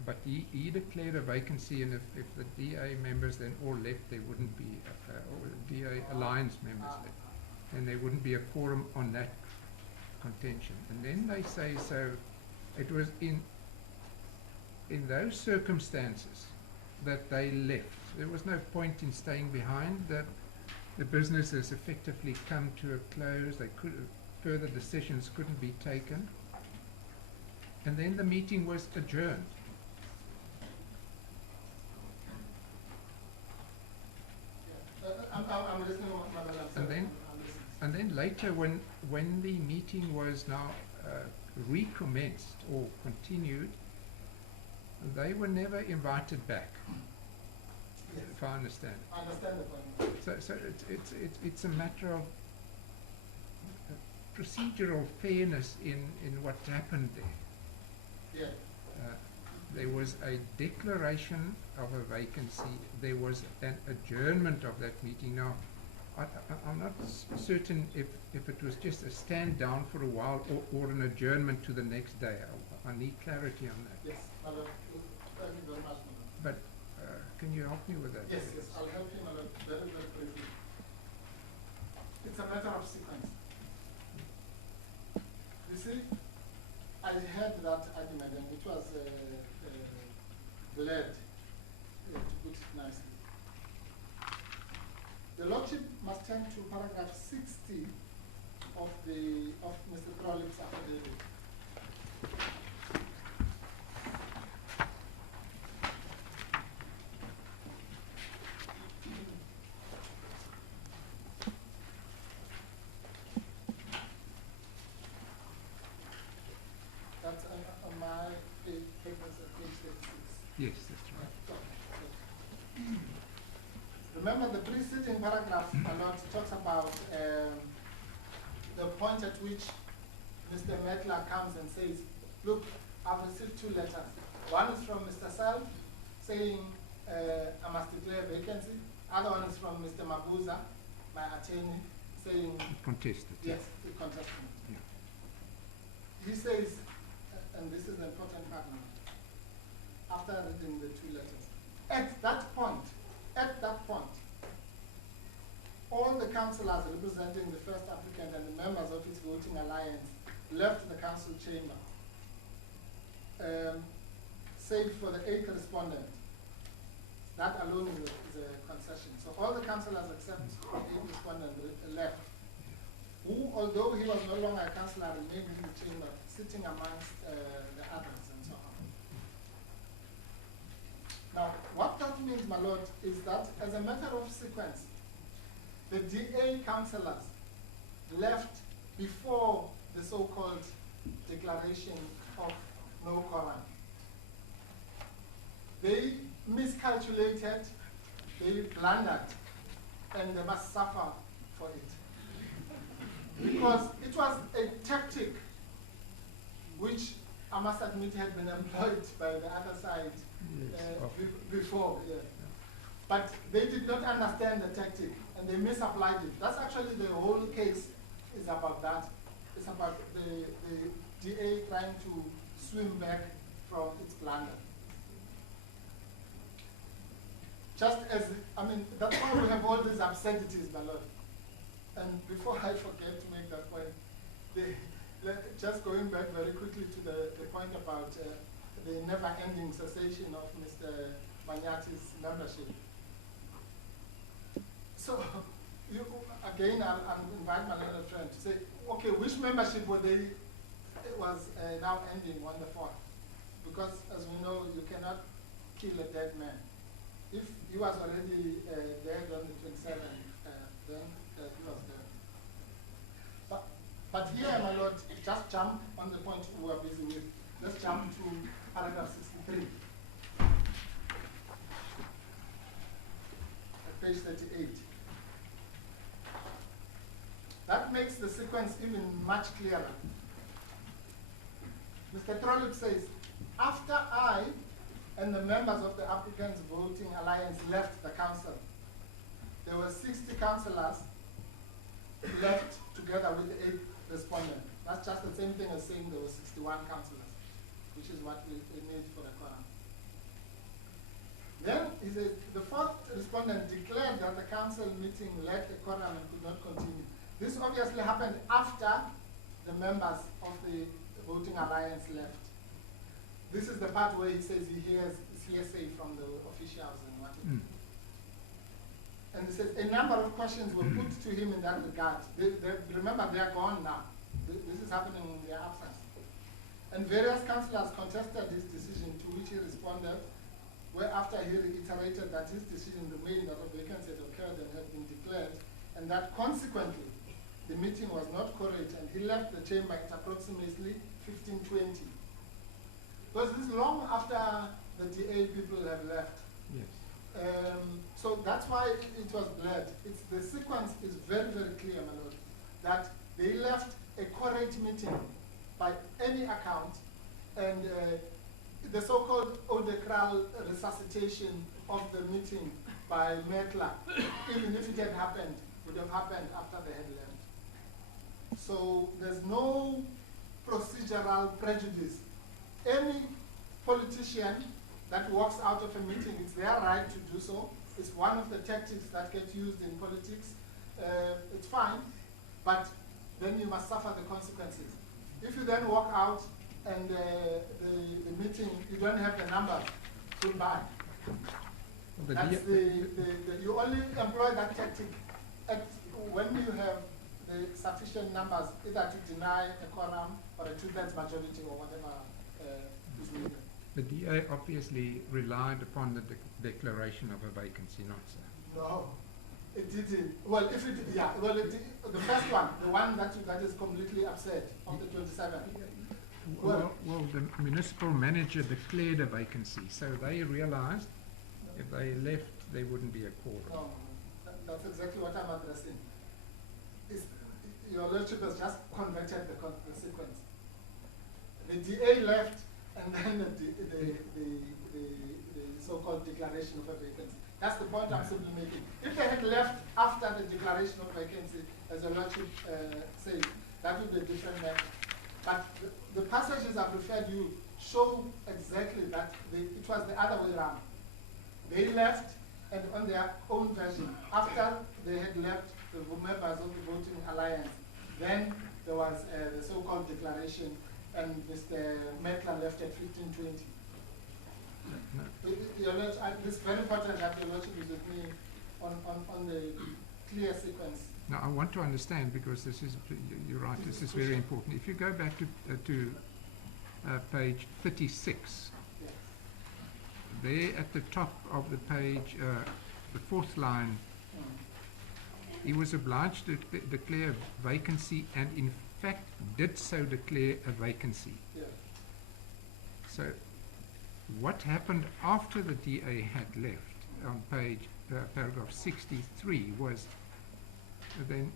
But he declared a vacancy, and if the DA members then all left, there wouldn't be, or the DA Alliance members left, and there wouldn't be a quorum on that contention. And then they say, so it was in those circumstances that they left. There was no point in staying behind. That the business has effectively come to a close. Further decisions couldn't be taken. And then the meeting was adjourned. I'm listening, madam. And then later, when the meeting was now recommenced or continued, they were never invited back. Yes. If I understand. I understand the point. So it's a matter of procedural fairness in what happened there. Yeah. There was a declaration of a vacancy. There was an adjournment of that meeting. Now, I'm not certain if it was just a stand down for a while or an adjournment to the next day. I need clarity on that. Yes, my lord. Thank you very much, my lord. But can you help me with that? Yes, yes, I'll help you, my lord, very, very briefly. It's a matter of sequence. You see, I heard that argument and it was bled, to put it nicely. The Lordship must turn to paragraph 60 of Mr. Trollip's affidavit. That's on my papers at page 36. Yes, that's right. Remember the preceding paragraph a lot talks about the point at which Mr. Metler comes and says, look, I've received 2 letters. One is from Mr. Self saying I must declare vacancy. Other one is from Mr. Mabuza, my attorney, saying Contested. yes, the contestant. Yeah. He says, and this is an important part now, after reading the 2 letters, at that point, all the councillors representing the first applicant and the members of its voting alliance left the council chamber, save for the 8th respondent. That alone is a concession. So all the councillors except the 8th respondent left, who, although he was no longer a councillor, remained in the chamber, sitting amongst the others and so on. Now, what that means, my lord, is that as a matter of sequence, the DA councillors left before the so-called declaration of no quorum. They miscalculated, they blundered, and they must suffer for it. Because it was a tactic which I must admit had been employed by the other side before. Yeah. But they did not understand the tactic and they misapplied it. That's actually the whole case is about that. It's about the DA trying to swim back from its blunder. Just as, I mean, that's why we have all these absurdities, my lord. And before I forget to make that point, just going back very quickly to the point about the never-ending cessation of Mr. Manyati's membership. So, again, I'll invite my little friend to say, okay, which membership was now ending on the 4th? Because, as we know, you cannot kill a dead man. If he was already dead on the 27th, then he was dead. But here, my lord, just jump on the point we are busy with. Let's jump to paragraph 63. At page 38. That makes the sequence even much clearer. Mr. Trollip says, after I and the members of the applicants' voting alliance left the council, there were 60 councillors left together with the 8 respondent. That's just the same thing as saying there were 61 councillors, which is what we need for the quorum. Then he said, the 4th respondent declared that the council meeting lacked a quorum and could not continue. This obviously happened after the members of the voting alliance left. This is the part where he says he hears hearsay from the officials and what. And he says a number of questions were put to him in that regard. Remember, they are gone now. This is happening in their absence. And various councillors contested his decision, to which he responded, whereafter he reiterated that his decision remained that a vacancy had occurred and had been declared, and that consequently the meeting was not correct, and he left the chamber at approximately 15:20. Because this is long after the DA people have left. Yes. So that's why it was bled. The sequence is very, very clear, my lord, that they left a correct meeting by any account, and the so-called odecral resuscitation of the meeting by Merkler, even if it had happened, would have happened after they had left. So there's no procedural prejudice. Any politician that walks out of a meeting, it's their right to do so. It's one of the tactics that get used in politics. It's fine, but then you must suffer the consequences. If you then walk out and the meeting, you don't have the numbers, goodbye. That's you only employ that tactic when you have the sufficient numbers, either to deny a quorum or a two-thirds majority or whatever is needed. The DA obviously relied upon the declaration of a vacancy, not so. No, it didn't. Well, if it, yeah, well, the first one, the one that is completely upset of the 27th. Well, the municipal manager declared a vacancy, so they realized if they left, there wouldn't be a quorum. No, that's exactly what I'm addressing. Your Lordship has just converted the sequence. The DA left, and then the so-called declaration of a vacancy. That's the point I'm simply making. If they had left after the declaration of vacancy, as your Lordship said, that would be a different matter. But the passages I've referred you show exactly that it was the other way around. They left, and on their own version, after they had left the members of the voting alliance, then there was the so-called declaration, and Mr. Merkler left at 15:20. No. It's very important that your Lordship is with me on the clear sequence. Now, I want to understand, because this is, you're right, this is very important. If you go back to page 36, yes. There at the top of the page, the fourth line, he was obliged to declare vacancy, and in fact did so declare a vacancy. Yeah. So what happened after the DA had left on page paragraph 63 was then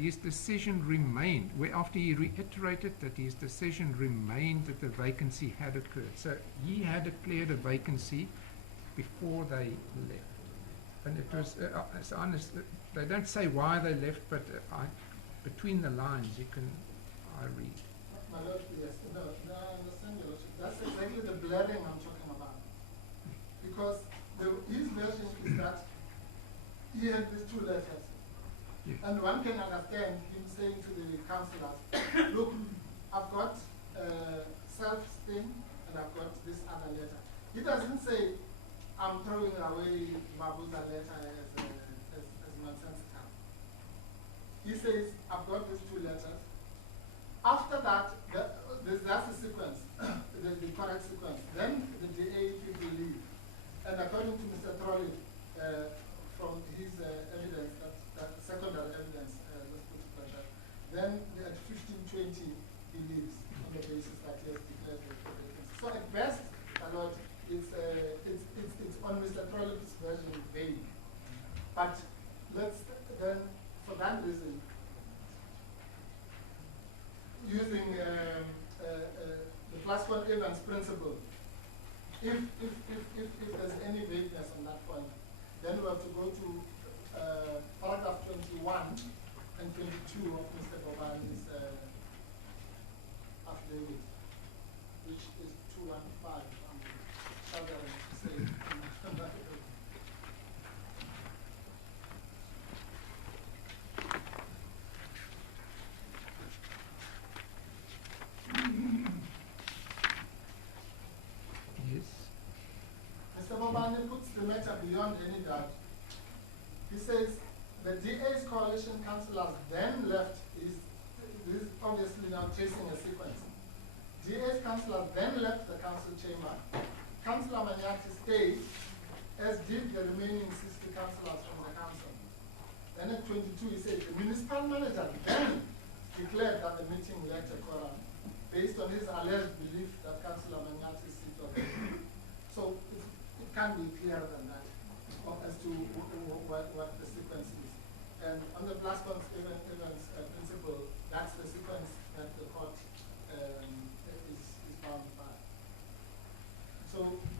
his decision remained, where after he reiterated that his decision remained that the vacancy had occurred. So he had declared a vacancy before they left. And it was, it's honest, they don't say why they left, but between the lines I read. My Lord, yes, no, I understand your Lordship. That's exactly the blurring I'm talking about. Because his version is that he had these two letters. Yes. And one can understand him saying to the councillors, look, I've got self-sting and I've got this other letter. He doesn't say, I'm throwing away Mabuza letter as nonsensical. He says, I've got these two letters. After that, that's the sequence, the correct sequence. Then the DA people leave. And according to Mr. Trollip, from his evidence, that secondary evidence, let's put it like that, then at 15:20 he leaves on the basis that he has declared the vacancy. So at best, my Lord, it's on Mr. Trollip's version vague. But let's then, for that reason, using the plus one Evans principle, if there's any vagueness on that point, then we have to go to paragraph 21 and 22 of Mr. Gobani's affidavit, which is 215. I'm shuddering to say. Yes. Mr. Gobani puts the matter beyond any doubt. He says the DA's coalition councillors then left. This is obviously now tracing a sequence. DA's councillors then left the council chamber. Councillor Maniati stayed, as did the remaining 60 councillors from the council. Then at 22 he said the municipal manager then declared that the meeting lacked a quorum based on his alleged belief that Councillor Maniati's seat was vacant. So it can't be clearer than that as to what the sequence is. And on the plus one Evans principle, that's the sequence.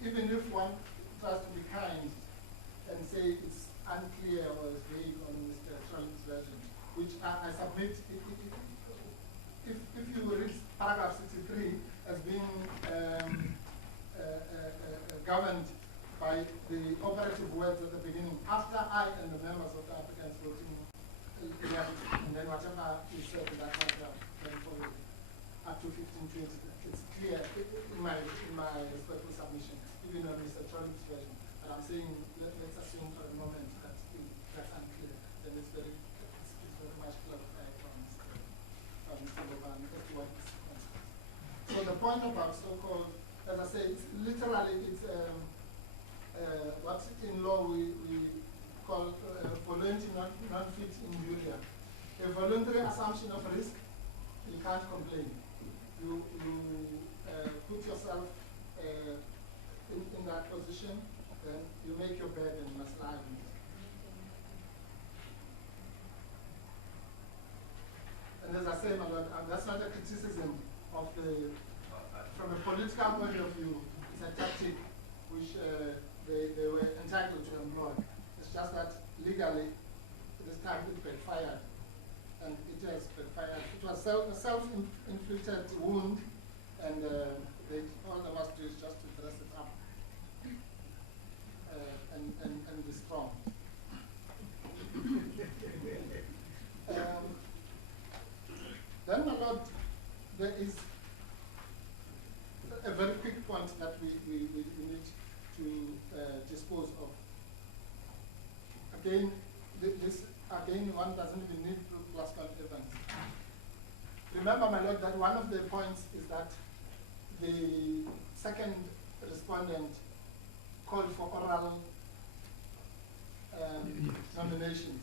even if one tries to be kind and say it's unclear or it's vague on Mr. Trollip's version, which I submit, if you read paragraph 63 as being governed by the operative words at the beginning, after I and the members of the applicants voting left, and then whatever is said in that paragraph then forward up to 1520, it's clear in my respectful submission, even on Mr. Trollip's version. But I'm saying let's assume for a moment that that's unclear. Then it's very much clarified from Mr. Boban as to what is consequence. So the point about so-called, as I say, it's literally what in law we call voluntary non-fit injuria. A voluntary assumption of risk, you can't complain. You put yourself in that position, then you make your bed and you must lie on it. And as I say, my Lord, that's not a criticism of from a political point of view, it's a tactic which they were entitled to employ. It's just that legally, this time it backfired. And it has backfired. It was a self-inflicted wound, and all they must do is just to dress it up and be strong. Then, my Lord, there is a very quick point that we need to dispose of. Again, one doesn't even need plus one evidence. Remember, my Lord, that one of the points is that the second respondent called for oral nominations.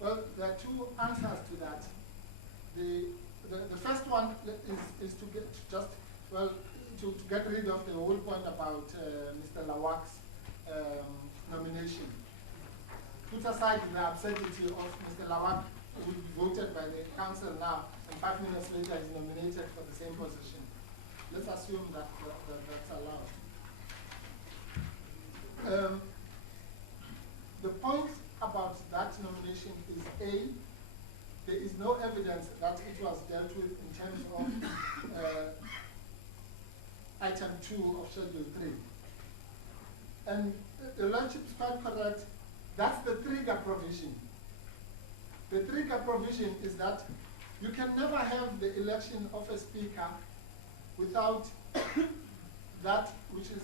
Well, there are two answers to that. The first one is to get to get rid of the whole point about Mr. Lawak's nomination. Put aside the absurdity of Mr. Lawak, who will be voted by the council now, and 5 minutes later is nominated for the same position. Let's assume that that's allowed. The point about that nomination is A, there is no evidence that it was dealt with in terms of item 2 of Schedule 3. And the Lordship is quite correct. That's the trigger provision. The trigger provision is that you can never have the election of a speaker without that which is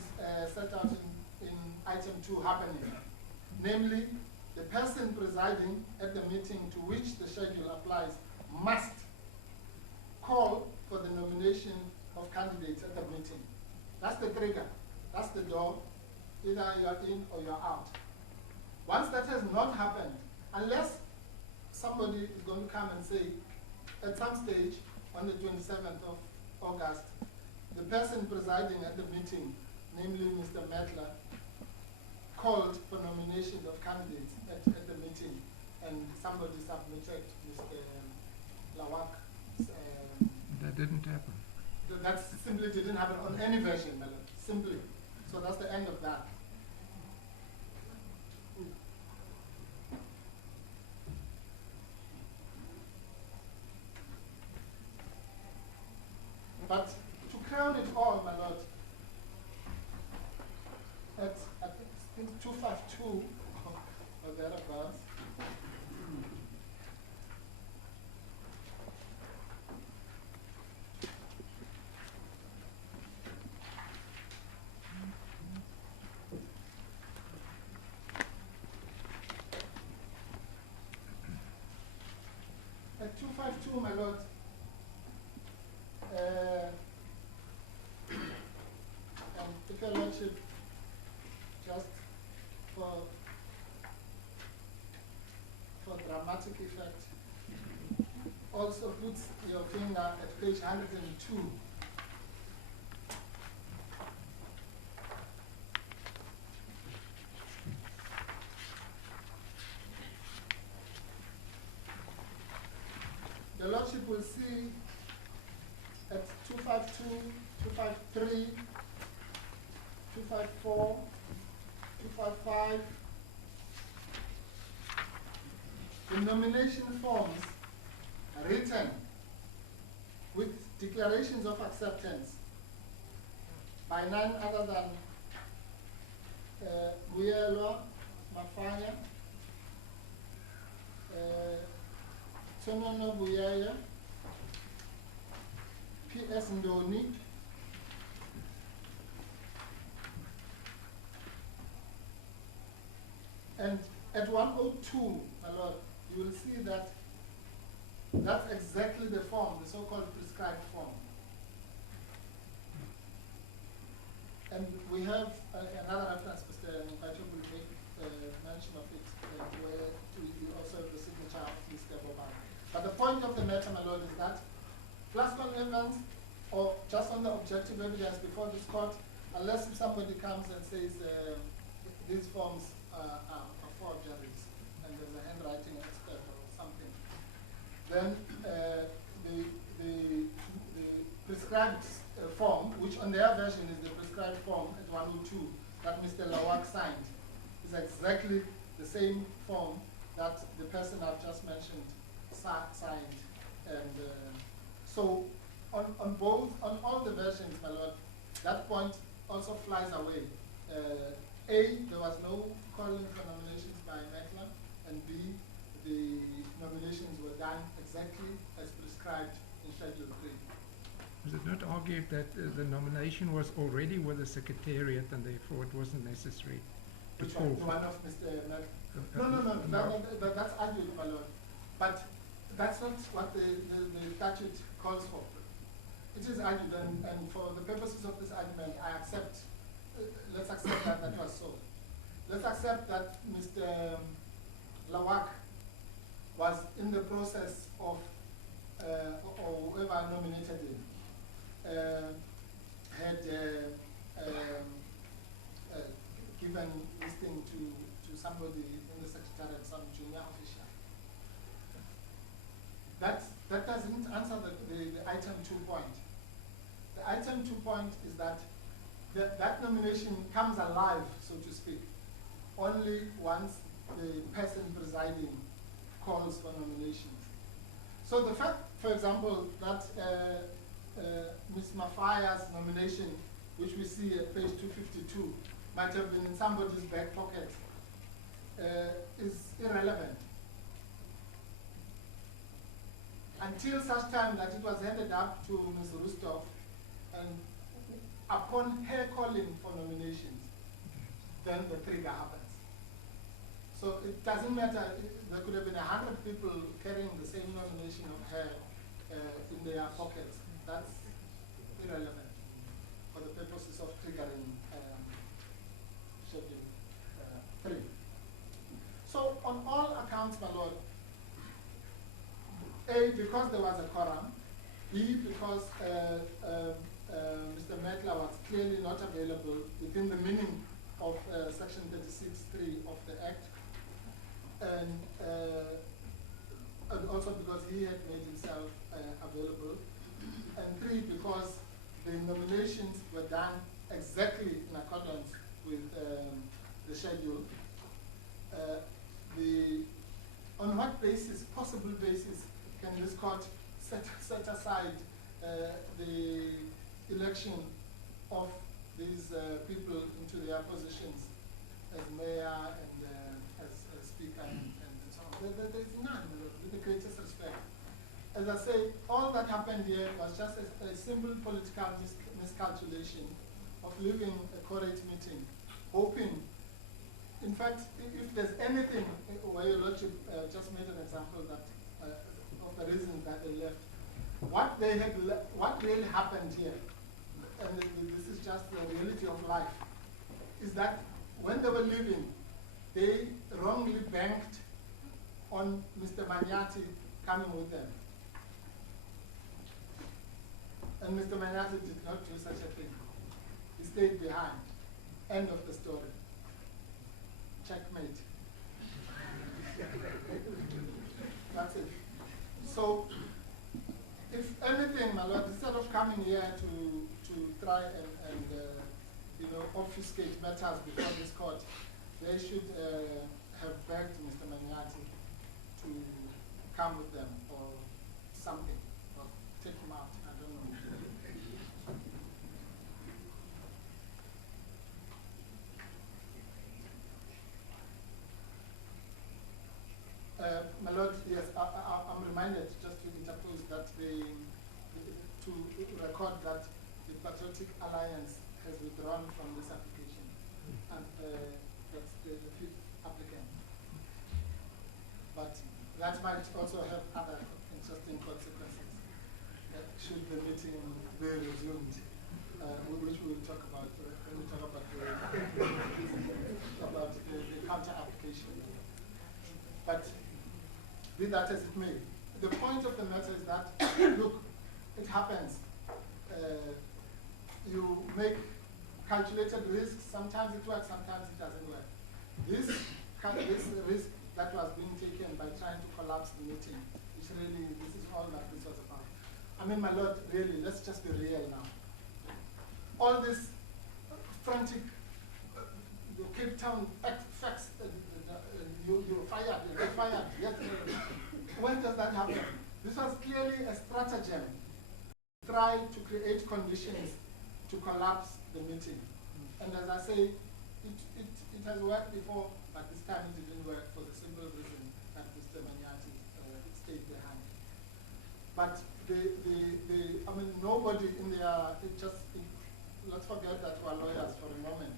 set out in item 2 happening. Namely, the person presiding at the meeting to which the schedule applies must call for the nomination of candidates at the meeting. That's the trigger. That's the door. Either you're in or you're out. Once that has not happened, unless somebody is going to come and say, at some stage, on the 27th of August, the person presiding at the meeting, namely Mr. Medler, called for nomination of candidates at the meeting, and somebody submitted Mr. Lawak. That didn't happen. That simply didn't happen on any version, Melon. Simply. So that's the end of that. But to crown it all, my Lord, at I think 252 or thereabouts, at 252, my Lord, and if your Lordship, just for dramatic effect, also puts your finger at page 102. Your Lordship will see at 252, 253, 254, 255. The nomination forms written with declarations of acceptance by none other than Buyelwa Mafanya, Tonono Buyaya, P.S. Ndoni, and at 102, my Lord, you will see that that's exactly the form, the so-called prescribed form. And we have another reference, Mr. Nkacho will make mention of it, where we also have the signature of Mr. Boban. But the point of the matter, my Lord, is that plus evidence, or just on the objective evidence before this court, unless somebody comes and says these forms are forgeries and there's a handwriting expert or something, then the prescribed form, which on their version is the prescribed form at 102 that Mr. Lawak signed, is exactly the same form that the person I've just mentioned signed. And so on all the versions, my Lord, that point also flies away. A, there was no calling for nominations by Metla, and B, the nominations were done exactly as prescribed in Schedule 3. Was it not argued that the nomination was already with the Secretariat and therefore it wasn't necessary to Which call one? The for one of Mr. No, that's argued, my Lord. But that's not what the statute calls for. It is argued, and for the purposes of this argument, I accept, let's accept that was so. Let's accept that Mr. Lawak was in the process of, or whoever nominated him, had given this thing to somebody in the Secretariat, some junior official. That doesn't answer the item 2 point. The item 2 point is that that nomination comes alive, so to speak, only once the person presiding calls for nominations. So the fact, for example, that Ms. Mafaya's nomination, which we see at page 252, might have been in somebody's back pocket, is irrelevant. Until such time that it was handed up to Ms. Rustov, and upon her calling for nominations, then the trigger happens. So it doesn't matter, there could have been 100 people carrying the same nomination of her in their pockets. That's irrelevant for the purposes of triggering Schedule 3. So on all accounts, my Lord, A, because there was a quorum, B, because Mr. Metla was clearly not available within the meaning of Section 36(3) of the Act, and also because he had made himself available, and 3, because the nominations were done exactly in accordance with the schedule. On what basis, possible basis, can this court set aside the election of these people into their positions as mayor and as speaker and so on? There's none, with the greatest respect. As I say, all that happened here was just a simple political miscalculation of leaving a quorate meeting, hoping. In fact, if there's anything where your Lordship just made an example that of the reason that they left, what really happened here, and this is just the reality of life, is that when they were leaving, they wrongly banked on Mr. Manyati coming with them. And Mr. Manyati did not do such a thing. He stayed behind. End of the story. Checkmate. That's it. So, if anything, my Lord, instead of coming here to try and obfuscate matters before this court, they should have begged Mr. Maniati to come with them or something, or take him out. I don't know. My Lord, yes, I'm reminded, just to interpose, that to record that the Patriotic Alliance has withdrawn from this application, and that's the fifth applicant. But that might also have other interesting consequences should the meeting be resumed, which we will talk about when we talk about the counter application. But be that as it may, the point of the matter is that, look, it happens. You make calculated risks. Sometimes it works, sometimes it doesn't work. This risk that was being taken by trying to collapse the meeting, which really, this is all that this was about. I mean, my Lord, really, let's just be real now. All this frantic, the Cape Town facts, you're fired, yes. When does that happen? This was clearly a stratagem to try to create conditions to collapse the meeting. And as I say, it has worked before, but this time it didn't work for the simple reason that Mr. Maniati stayed behind. But I mean, nobody in there, let's forget that we're lawyers for a moment.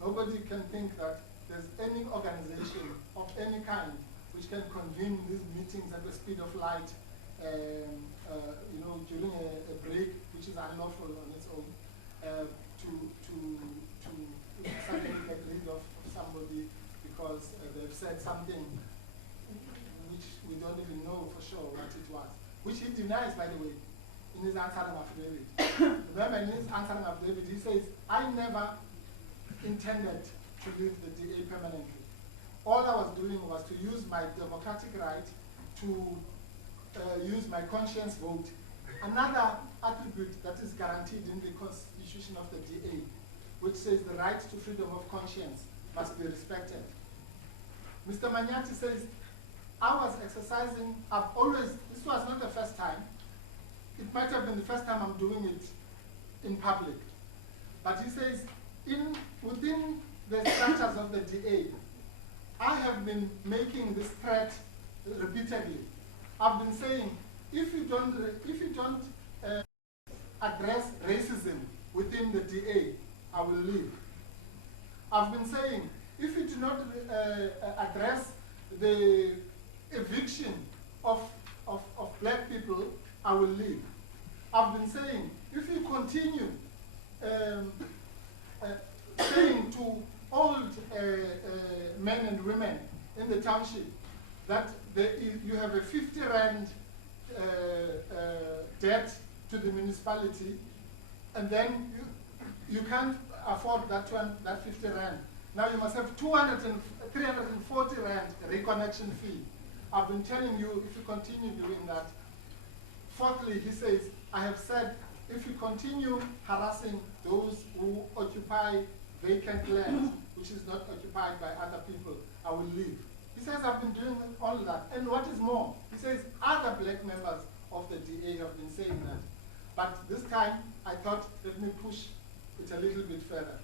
Nobody can think that there's any organization of any kind which can convene these meetings at the speed of light, during a break, which is unlawful on its own, to suddenly get rid of somebody because they've said something which we don't even know for sure what it was, which he denies, by the way, in his answering affidavit. Remember, in his answering affidavit, he says, I never intended to leave the DA permanently. All I was doing was to use my democratic right to use my conscience vote. Another attribute that is guaranteed in the constitution of the DA, which says the right to freedom of conscience must be respected. Mr. Maniati says, I was exercising, this was not the first time. It might have been the first time I'm doing it in public. But he says, within the structures of the DA, I have been making this threat repeatedly. I've been saying, if you don't address racism within the DA, I will leave. I've been saying, if you do not address the eviction of black people, I will leave. I've been saying, if you continue saying to old men and women in the township that you have a 50 rand debt to the municipality, and then you can't afford that 50 rand. Now you must have 340 rand reconnection fee. I've been telling you, if you continue doing that. Fourthly, he says, I have said, if you continue harassing those who occupy vacant land, which is not occupied by other people, I will leave. He says, I've been doing all that. And what is more, he says, other black members of the DA have been saying that. But this time, I thought, let me push it a little bit further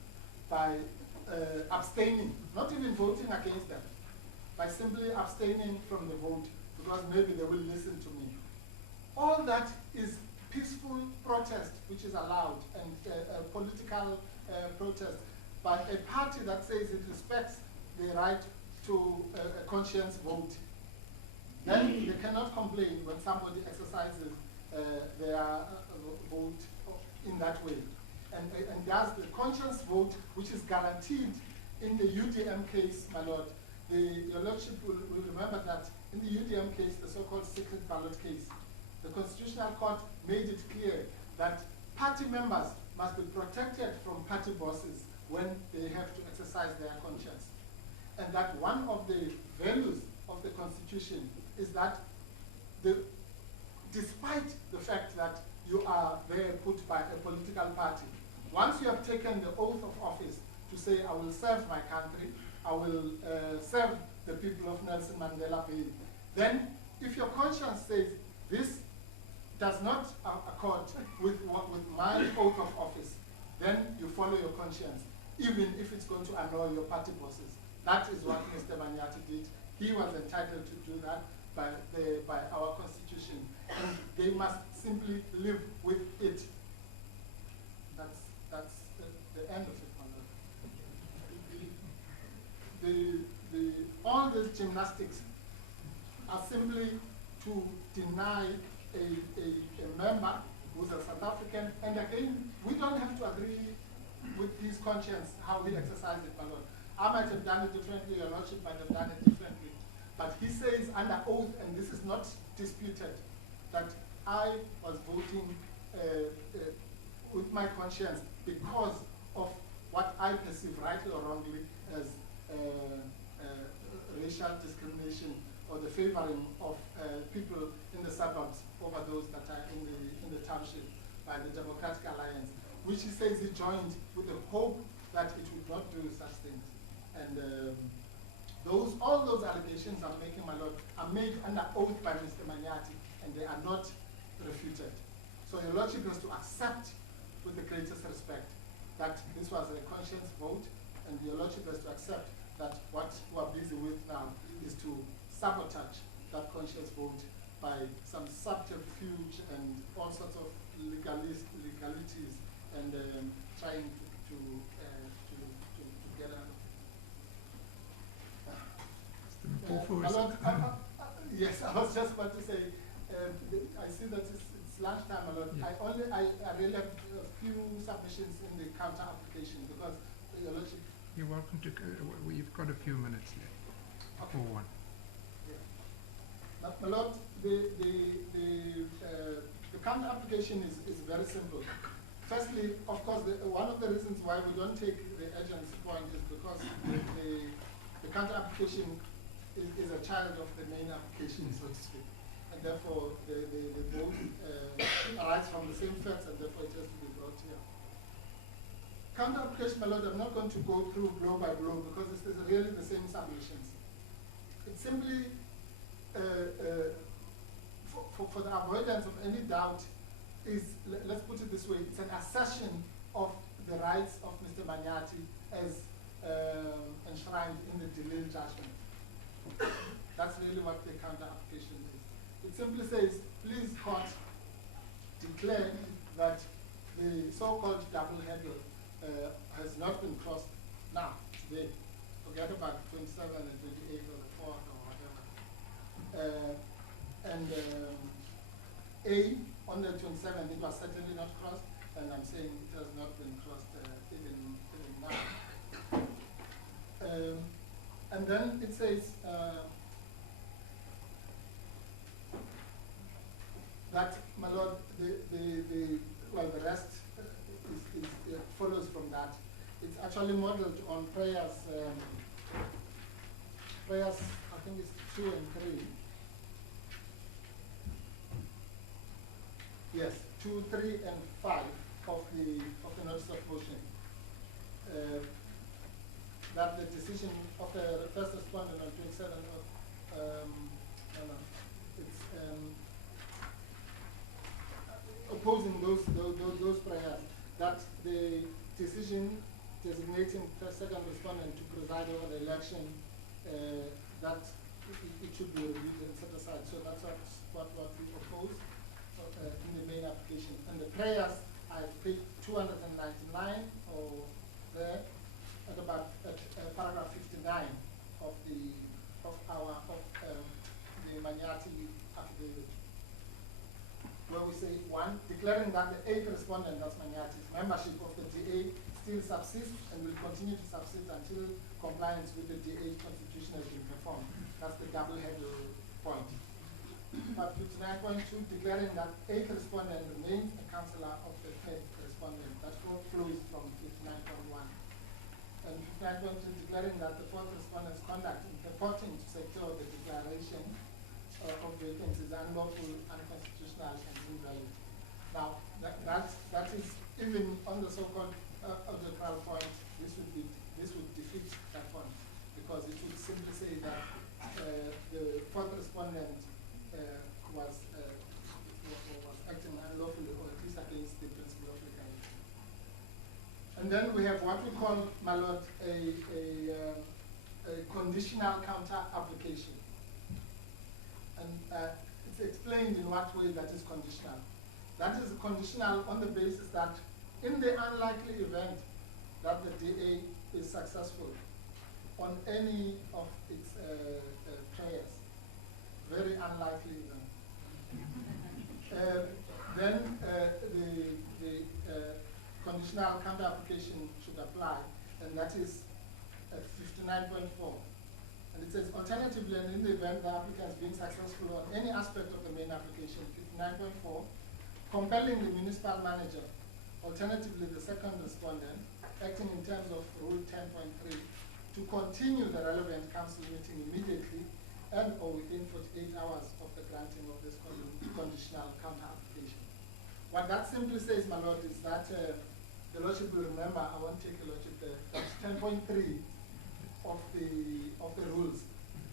by abstaining, not even voting against them, by simply abstaining from the vote, because maybe they will listen to me. All that is peaceful protest, which is allowed, and political protest by a party that says it respects the right to a conscience vote. Then they cannot complain when somebody exercises their vote in that way. And does the conscience vote, which is guaranteed in the UDM case, my lord. Your lordship will remember that in the UDM case, the so-called secret ballot case, the Constitutional Court made it clear that party members must be protected from party bosses when they have to exercise their conscience. And that one of the values of the Constitution is that despite the fact that you are there put by a political party, Once you have taken the oath of office to say, I will serve my country, I will serve the people of Nelson Mandela Bay, then if your conscience says this does not accord with my oath of office, then you follow your conscience, even if it's going to annoy your party bosses. That is what Mr. Manyati did. He was entitled to do that by our constitution, and they must simply live with it. That's the end of it, my lord. All these gymnastics are simply to deny a member who's a South African, and again, we don't have to agree with his conscience, how he exercised it, my lord. I might have done it differently, your lordship might have done it differently, but he says under oath, and this is not disputed, that I was voting with my conscience because of what I perceive, rightly or wrongly, as racial discrimination or the favoring of people in the suburbs over those that are in the township by the Democratic Alliance, which he says he joined with the hope that it would not do such things. And all those allegations I'm making, my lord, are made under oath by Mr. Manyati, and they are not refuted. So your lordship has to accept with the greatest respect that this was a conscience vote, and your lordship has to accept that what we are busy with now is to sabotage that conscience vote by some subterfuge and all sorts of legalities and trying to get out of it. Yes, I was just about to say, I see that it's lunchtime, my lord. Yeah. I really have a few submissions in the counter application because your lordship. You're welcome to, we've got a few minutes left. Okay. For one. Yeah. My lord, the counter application is very simple. Firstly, of course, one of the reasons why we don't take the urgency point is because the counter application is a child of the main application, so to speak. And therefore, the vote arises from the same facts, and therefore it has to be brought here. Counter application, my lord, I'm not going to go through blow by blow because it's really the same submissions. It's simply, for the avoidance of any doubt, let's put it this way, it's an assertion of the rights of Mr. Manyati as enshrined in the delay judgment. That's really what the counter application is. It simply says, please court declare that the so-called double handle has not been crossed now, today. Forget about 27 and 28 or the 4th or whatever. A, on the 27th, it was certainly not crossed, and I'm saying it has not been crossed even now. And then it says that, my lord, the rest follows from that. It's actually modeled on prayers, I think it's 2 and 3. Yes, 2, 3, and 5 of the notice of motion. That the decision of the first respondent on 27th of, it's opposing those prayers, that the decision designating the second respondent to preside over the election, that it should be reviewed and set aside. So that's what we propose in the main application. And the prayers, I page 299 or there, at about paragraph 59 of the Manyati affidavit, where we say, 1, declaring that the 8th respondent, that's Manyati's membership of the DA still subsists and will continue to subsist until compliance with the DA constitution has been performed. That's the double handle point. But 59.2, declaring that 8th respondent remains a councillor of the 10th respondent. That flows from 59.1. And 59.2, declaring that the 4th respondent's conduct in purporting to secure the declaration of vacancies unlawful, unconstitutional, and invalid. Now, that is even on the so-called objectoral point, this would defeat that point, because it would simply say that the fourth respondent was acting unlawfully, or at least against the principle of legality. And then we have what we call, my lord, a conditional counter application. And it's explained in what way that is conditional. That is conditional on the basis that in the unlikely event that the DA is successful on any of its prayers, very unlikely event, then the conditional counter application should apply, and that is 59.4. And it says, alternatively, and in the event the applicant is being successful on any aspect of the main application, 59.4, compelling the municipal manager, alternatively the second respondent, acting in terms of Rule 10.3, to continue the relevant council meeting immediately and or within 48 hours of the granting of this conditional counter application. What that simply says, my lord, is that the lordship will remember, I won't take a lordship there, that 10.3 of the rules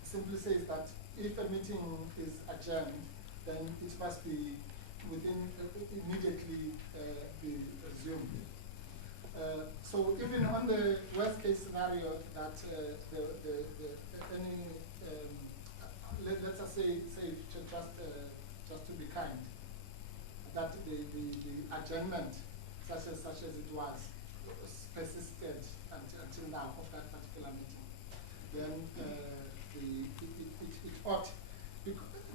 simply says that if a meeting is adjourned, then it must be within immediately be resumed. So even on the worst case scenario that let's just say just to be kind, that the adjournment such as it was persisted until now of that particular meeting, then it ought.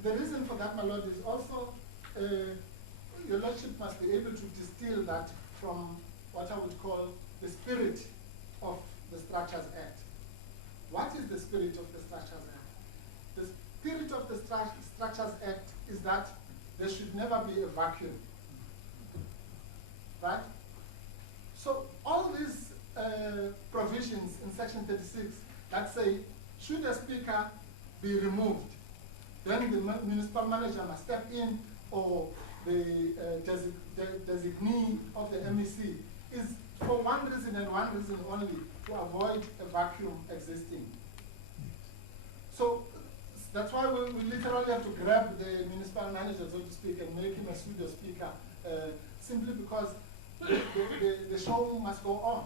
The reason for that, my lord, is also your lordship must be able to distill that from what I would call the spirit of the Structures Act. What is the spirit of the Structures Act? The spirit of the Structures Act is that there should never be a vacuum, right? So all these provisions in Section 36 that say, should a speaker be removed, then the municipal manager must step in, or the designee of the MEC, is for one reason and one reason only, to avoid a vacuum existing. So that's why we literally have to grab the municipal manager, so to speak, and make him a pseudo speaker, simply because the show must go on.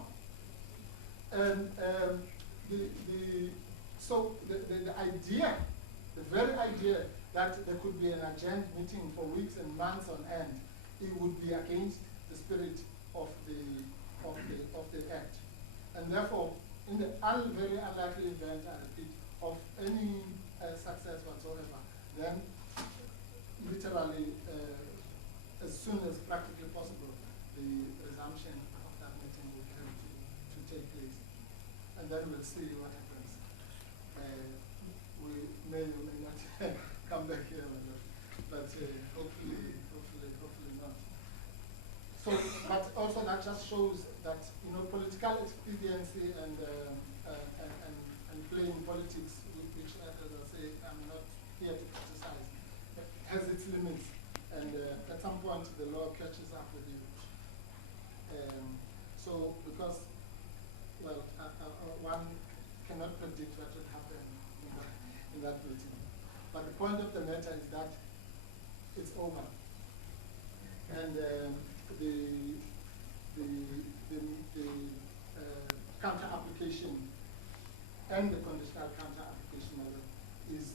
And so the idea, the very idea that there could be an adjourned meeting for weeks and months on end, it would be against the spirit of the Act. And therefore, in the very unlikely event, I repeat, of any success whatsoever, then literally, as soon as practically possible, the resumption of that meeting will have to take place. And then we'll see what happens. We may or may not come back here, but hopefully not. So, but also that just shows that, you know, political expediency and playing politics, which, as I say, I'm not here to criticize, has its limits, and at some point the law catches up with you. So, because, well, one cannot predict what will happen in that meeting. But the point of the matter is that it's over. And the counter application and the conditional counter application is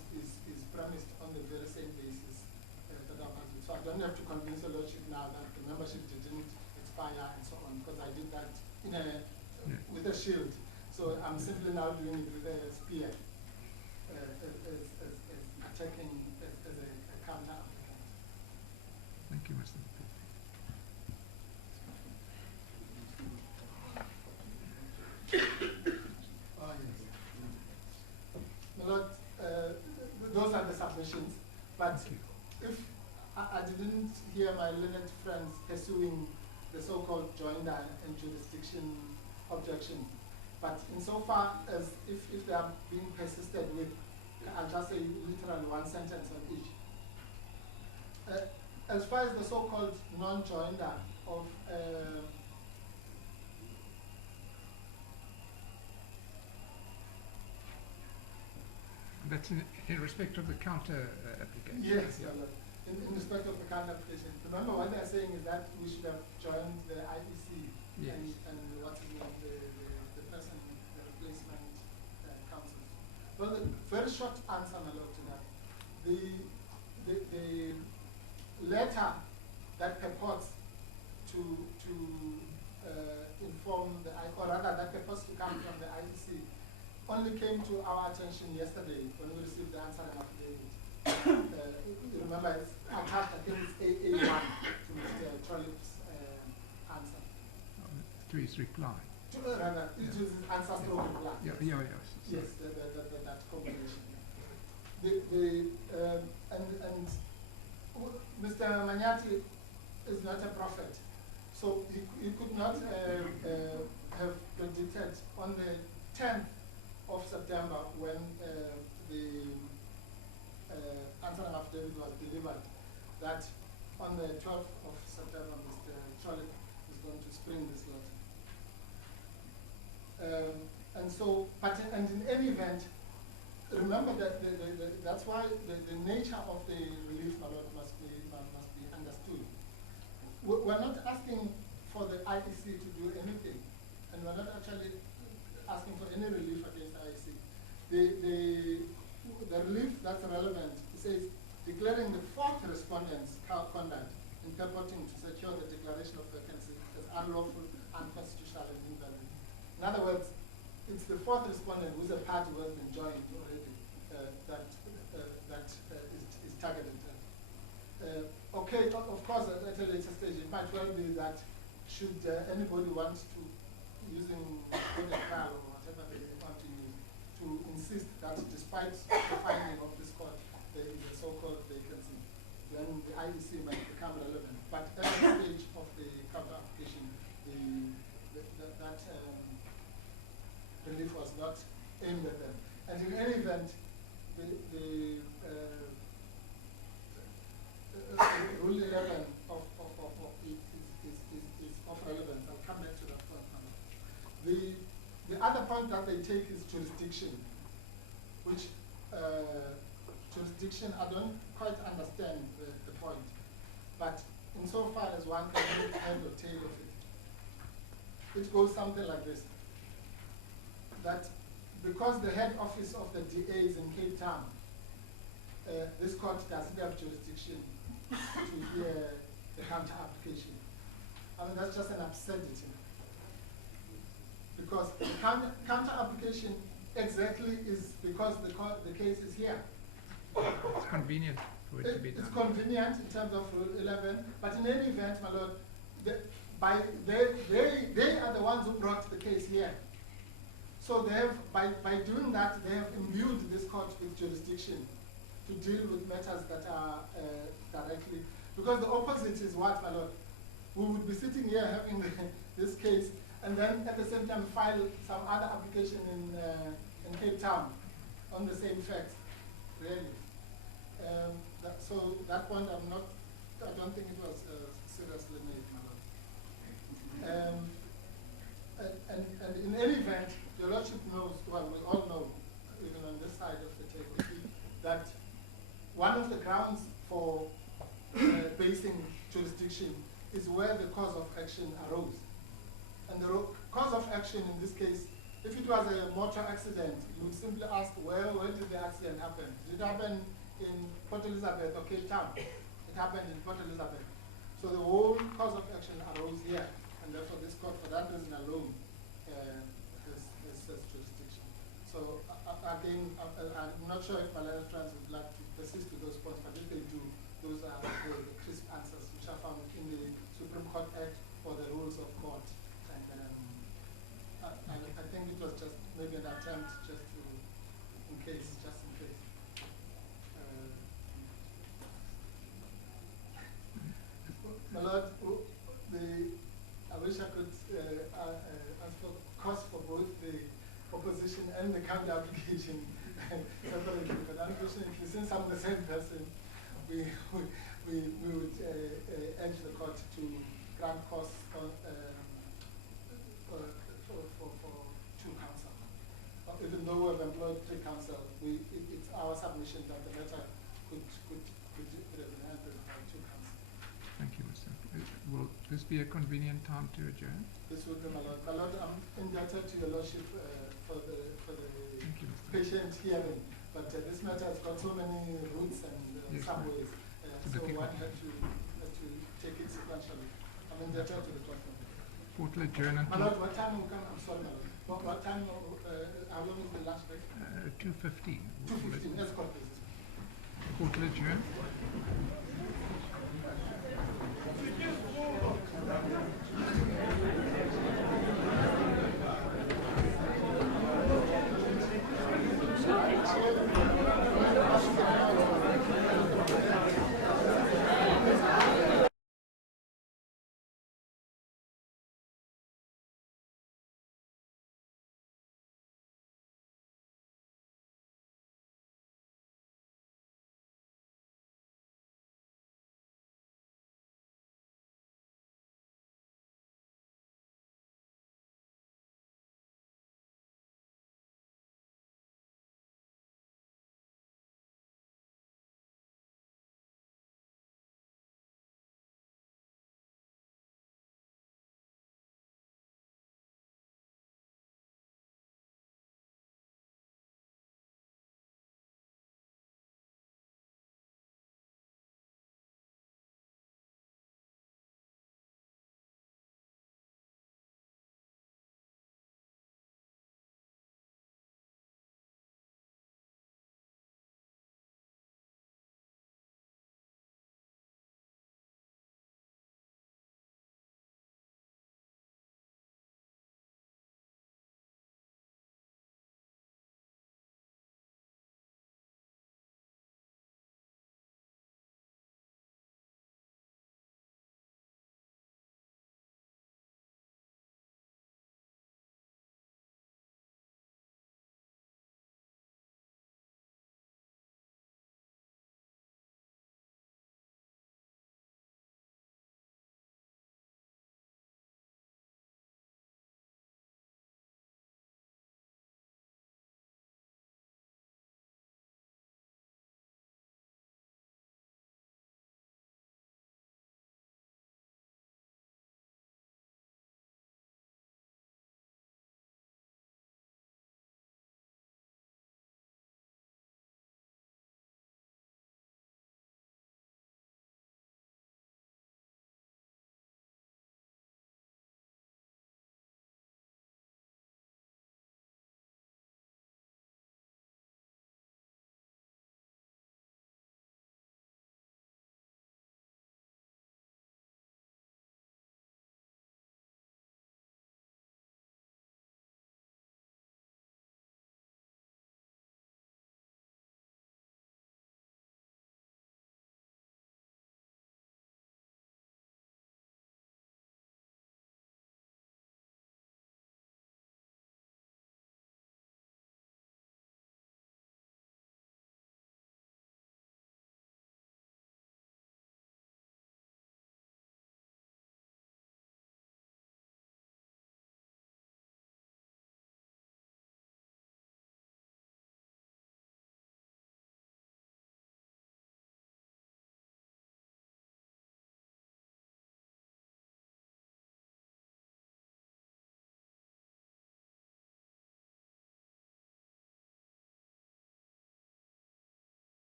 premised on the very same basis that I've argued. So I don't have to convince the lordship now that the membership didn't expire and so on, because I did that with a shield. So I'm simply now doing it with a spear, as attacking as a counter applicant. Thank you, Mr. My Lord, those are the submissions, but if I didn't hear my learned friends pursuing the so-called joinder and jurisdiction objection, but insofar as if they are being persisted with, I'll just say literally one sentence on each. As far as the so-called non-joinder of That's in respect of the counter application. Yes, my lord. In respect of the counter application. Remember what they're saying is that we should have joined the IEC Yes. and what's his name, the person, the replacement council. Well, the very short answer, my lord, to that. The letter that purports to inform or rather that purports to come from the IEC only came to our attention yesterday when we received the answer and affidavit. You remember, it's attached, I think it's AA1 to Mr. Trollip's answer. To his reply. Rather, it is his answer stroke reply. Yes. Yes, that combination. And Mr. Manyati is not a prophet, so he could not have predicted on the 10th of September when the answer and affidavit was delivered that on the 12th of September Mr. Trollip is going to spring this letter. And so, and in any event, remember that that's why the nature of the relief, my lord, must be understood. We're not asking for the IEC to do anything, and we're not actually asking for any relief against the IEC. The relief that's relevant says declaring the fourth respondent's conduct in purporting to secure the declaration of vacancy as unlawful, unconstitutional, and invalid. In other words, it's the fourth respondent who's a party who has been joined already that is targeted. Okay, of course, at a later stage, it might well be that should anybody want to, using the trial or whatever they want to use, to insist that despite the finding of this court, there is a so-called vacancy, then the IEC might become relevant. But at the stage of the counter application, that relief was not aimed at them. And in any event, the Rule 11 of is of relevance. I'll come back to that point. The other point that they take is jurisdiction, which jurisdiction, I don't quite understand the point. But insofar as one can make head or tail of it, it goes something like this. That because the head office of the DA is in Cape Town, this court doesn't have jurisdiction to hear the counter application. I mean, that's just an absurdity. Because the counter application exactly is because the case is here. It's convenient for it to be done. It's convenient in terms of Rule 11, but in any event, my lord, they are the ones who brought the case here. So they have, by doing that, they have imbued this court with jurisdiction to deal with matters that are directly, because the opposite is what, my lord? We would be sitting here having this case and then at the same time file some other application in Cape Town on the same facts, really. So that point I don't think it was seriously made, my lord. And in any event, your lordship knows, well, we all know, even on this side of the table, that one of the grounds for basing jurisdiction is where the cause of action arose. And the cause of action in this case, if it was a motor accident, you would simply ask, where did the accident happen? Did it happen in Port Elizabeth or Cape Town? It happened in Port Elizabeth. So the whole cause of action arose here, and therefore this court, for that reason alone, has jurisdiction. So again, I'm not sure if Malaya Trans would like to persist with those points, but if they do, those are the crisp answers which are found in the Supreme Court Act or the Rules of Court. And I think it was just maybe an attempt just to, in case. My Lord, I wish I could ask for cost for both the opposition and the counter application separately, but unfortunately, since I'm the same person, we would urge the court to grant costs for two counsel. Even though we've employed 3 counsel, we be a convenient time to adjourn? This would be my lord. My lord, I'm indebted to your lordship for the Thank you, Mr. patient hearing, but this matter has got so many roots and Yes, subways, It's so difficult. one had to take it sequentially. I'm indebted to the court. Court will adjourn My until lord, what time will come? I'm sorry, my lord. What time, how long is the lunch break? 2:15. 2:15, let's call this. Court will adjourn.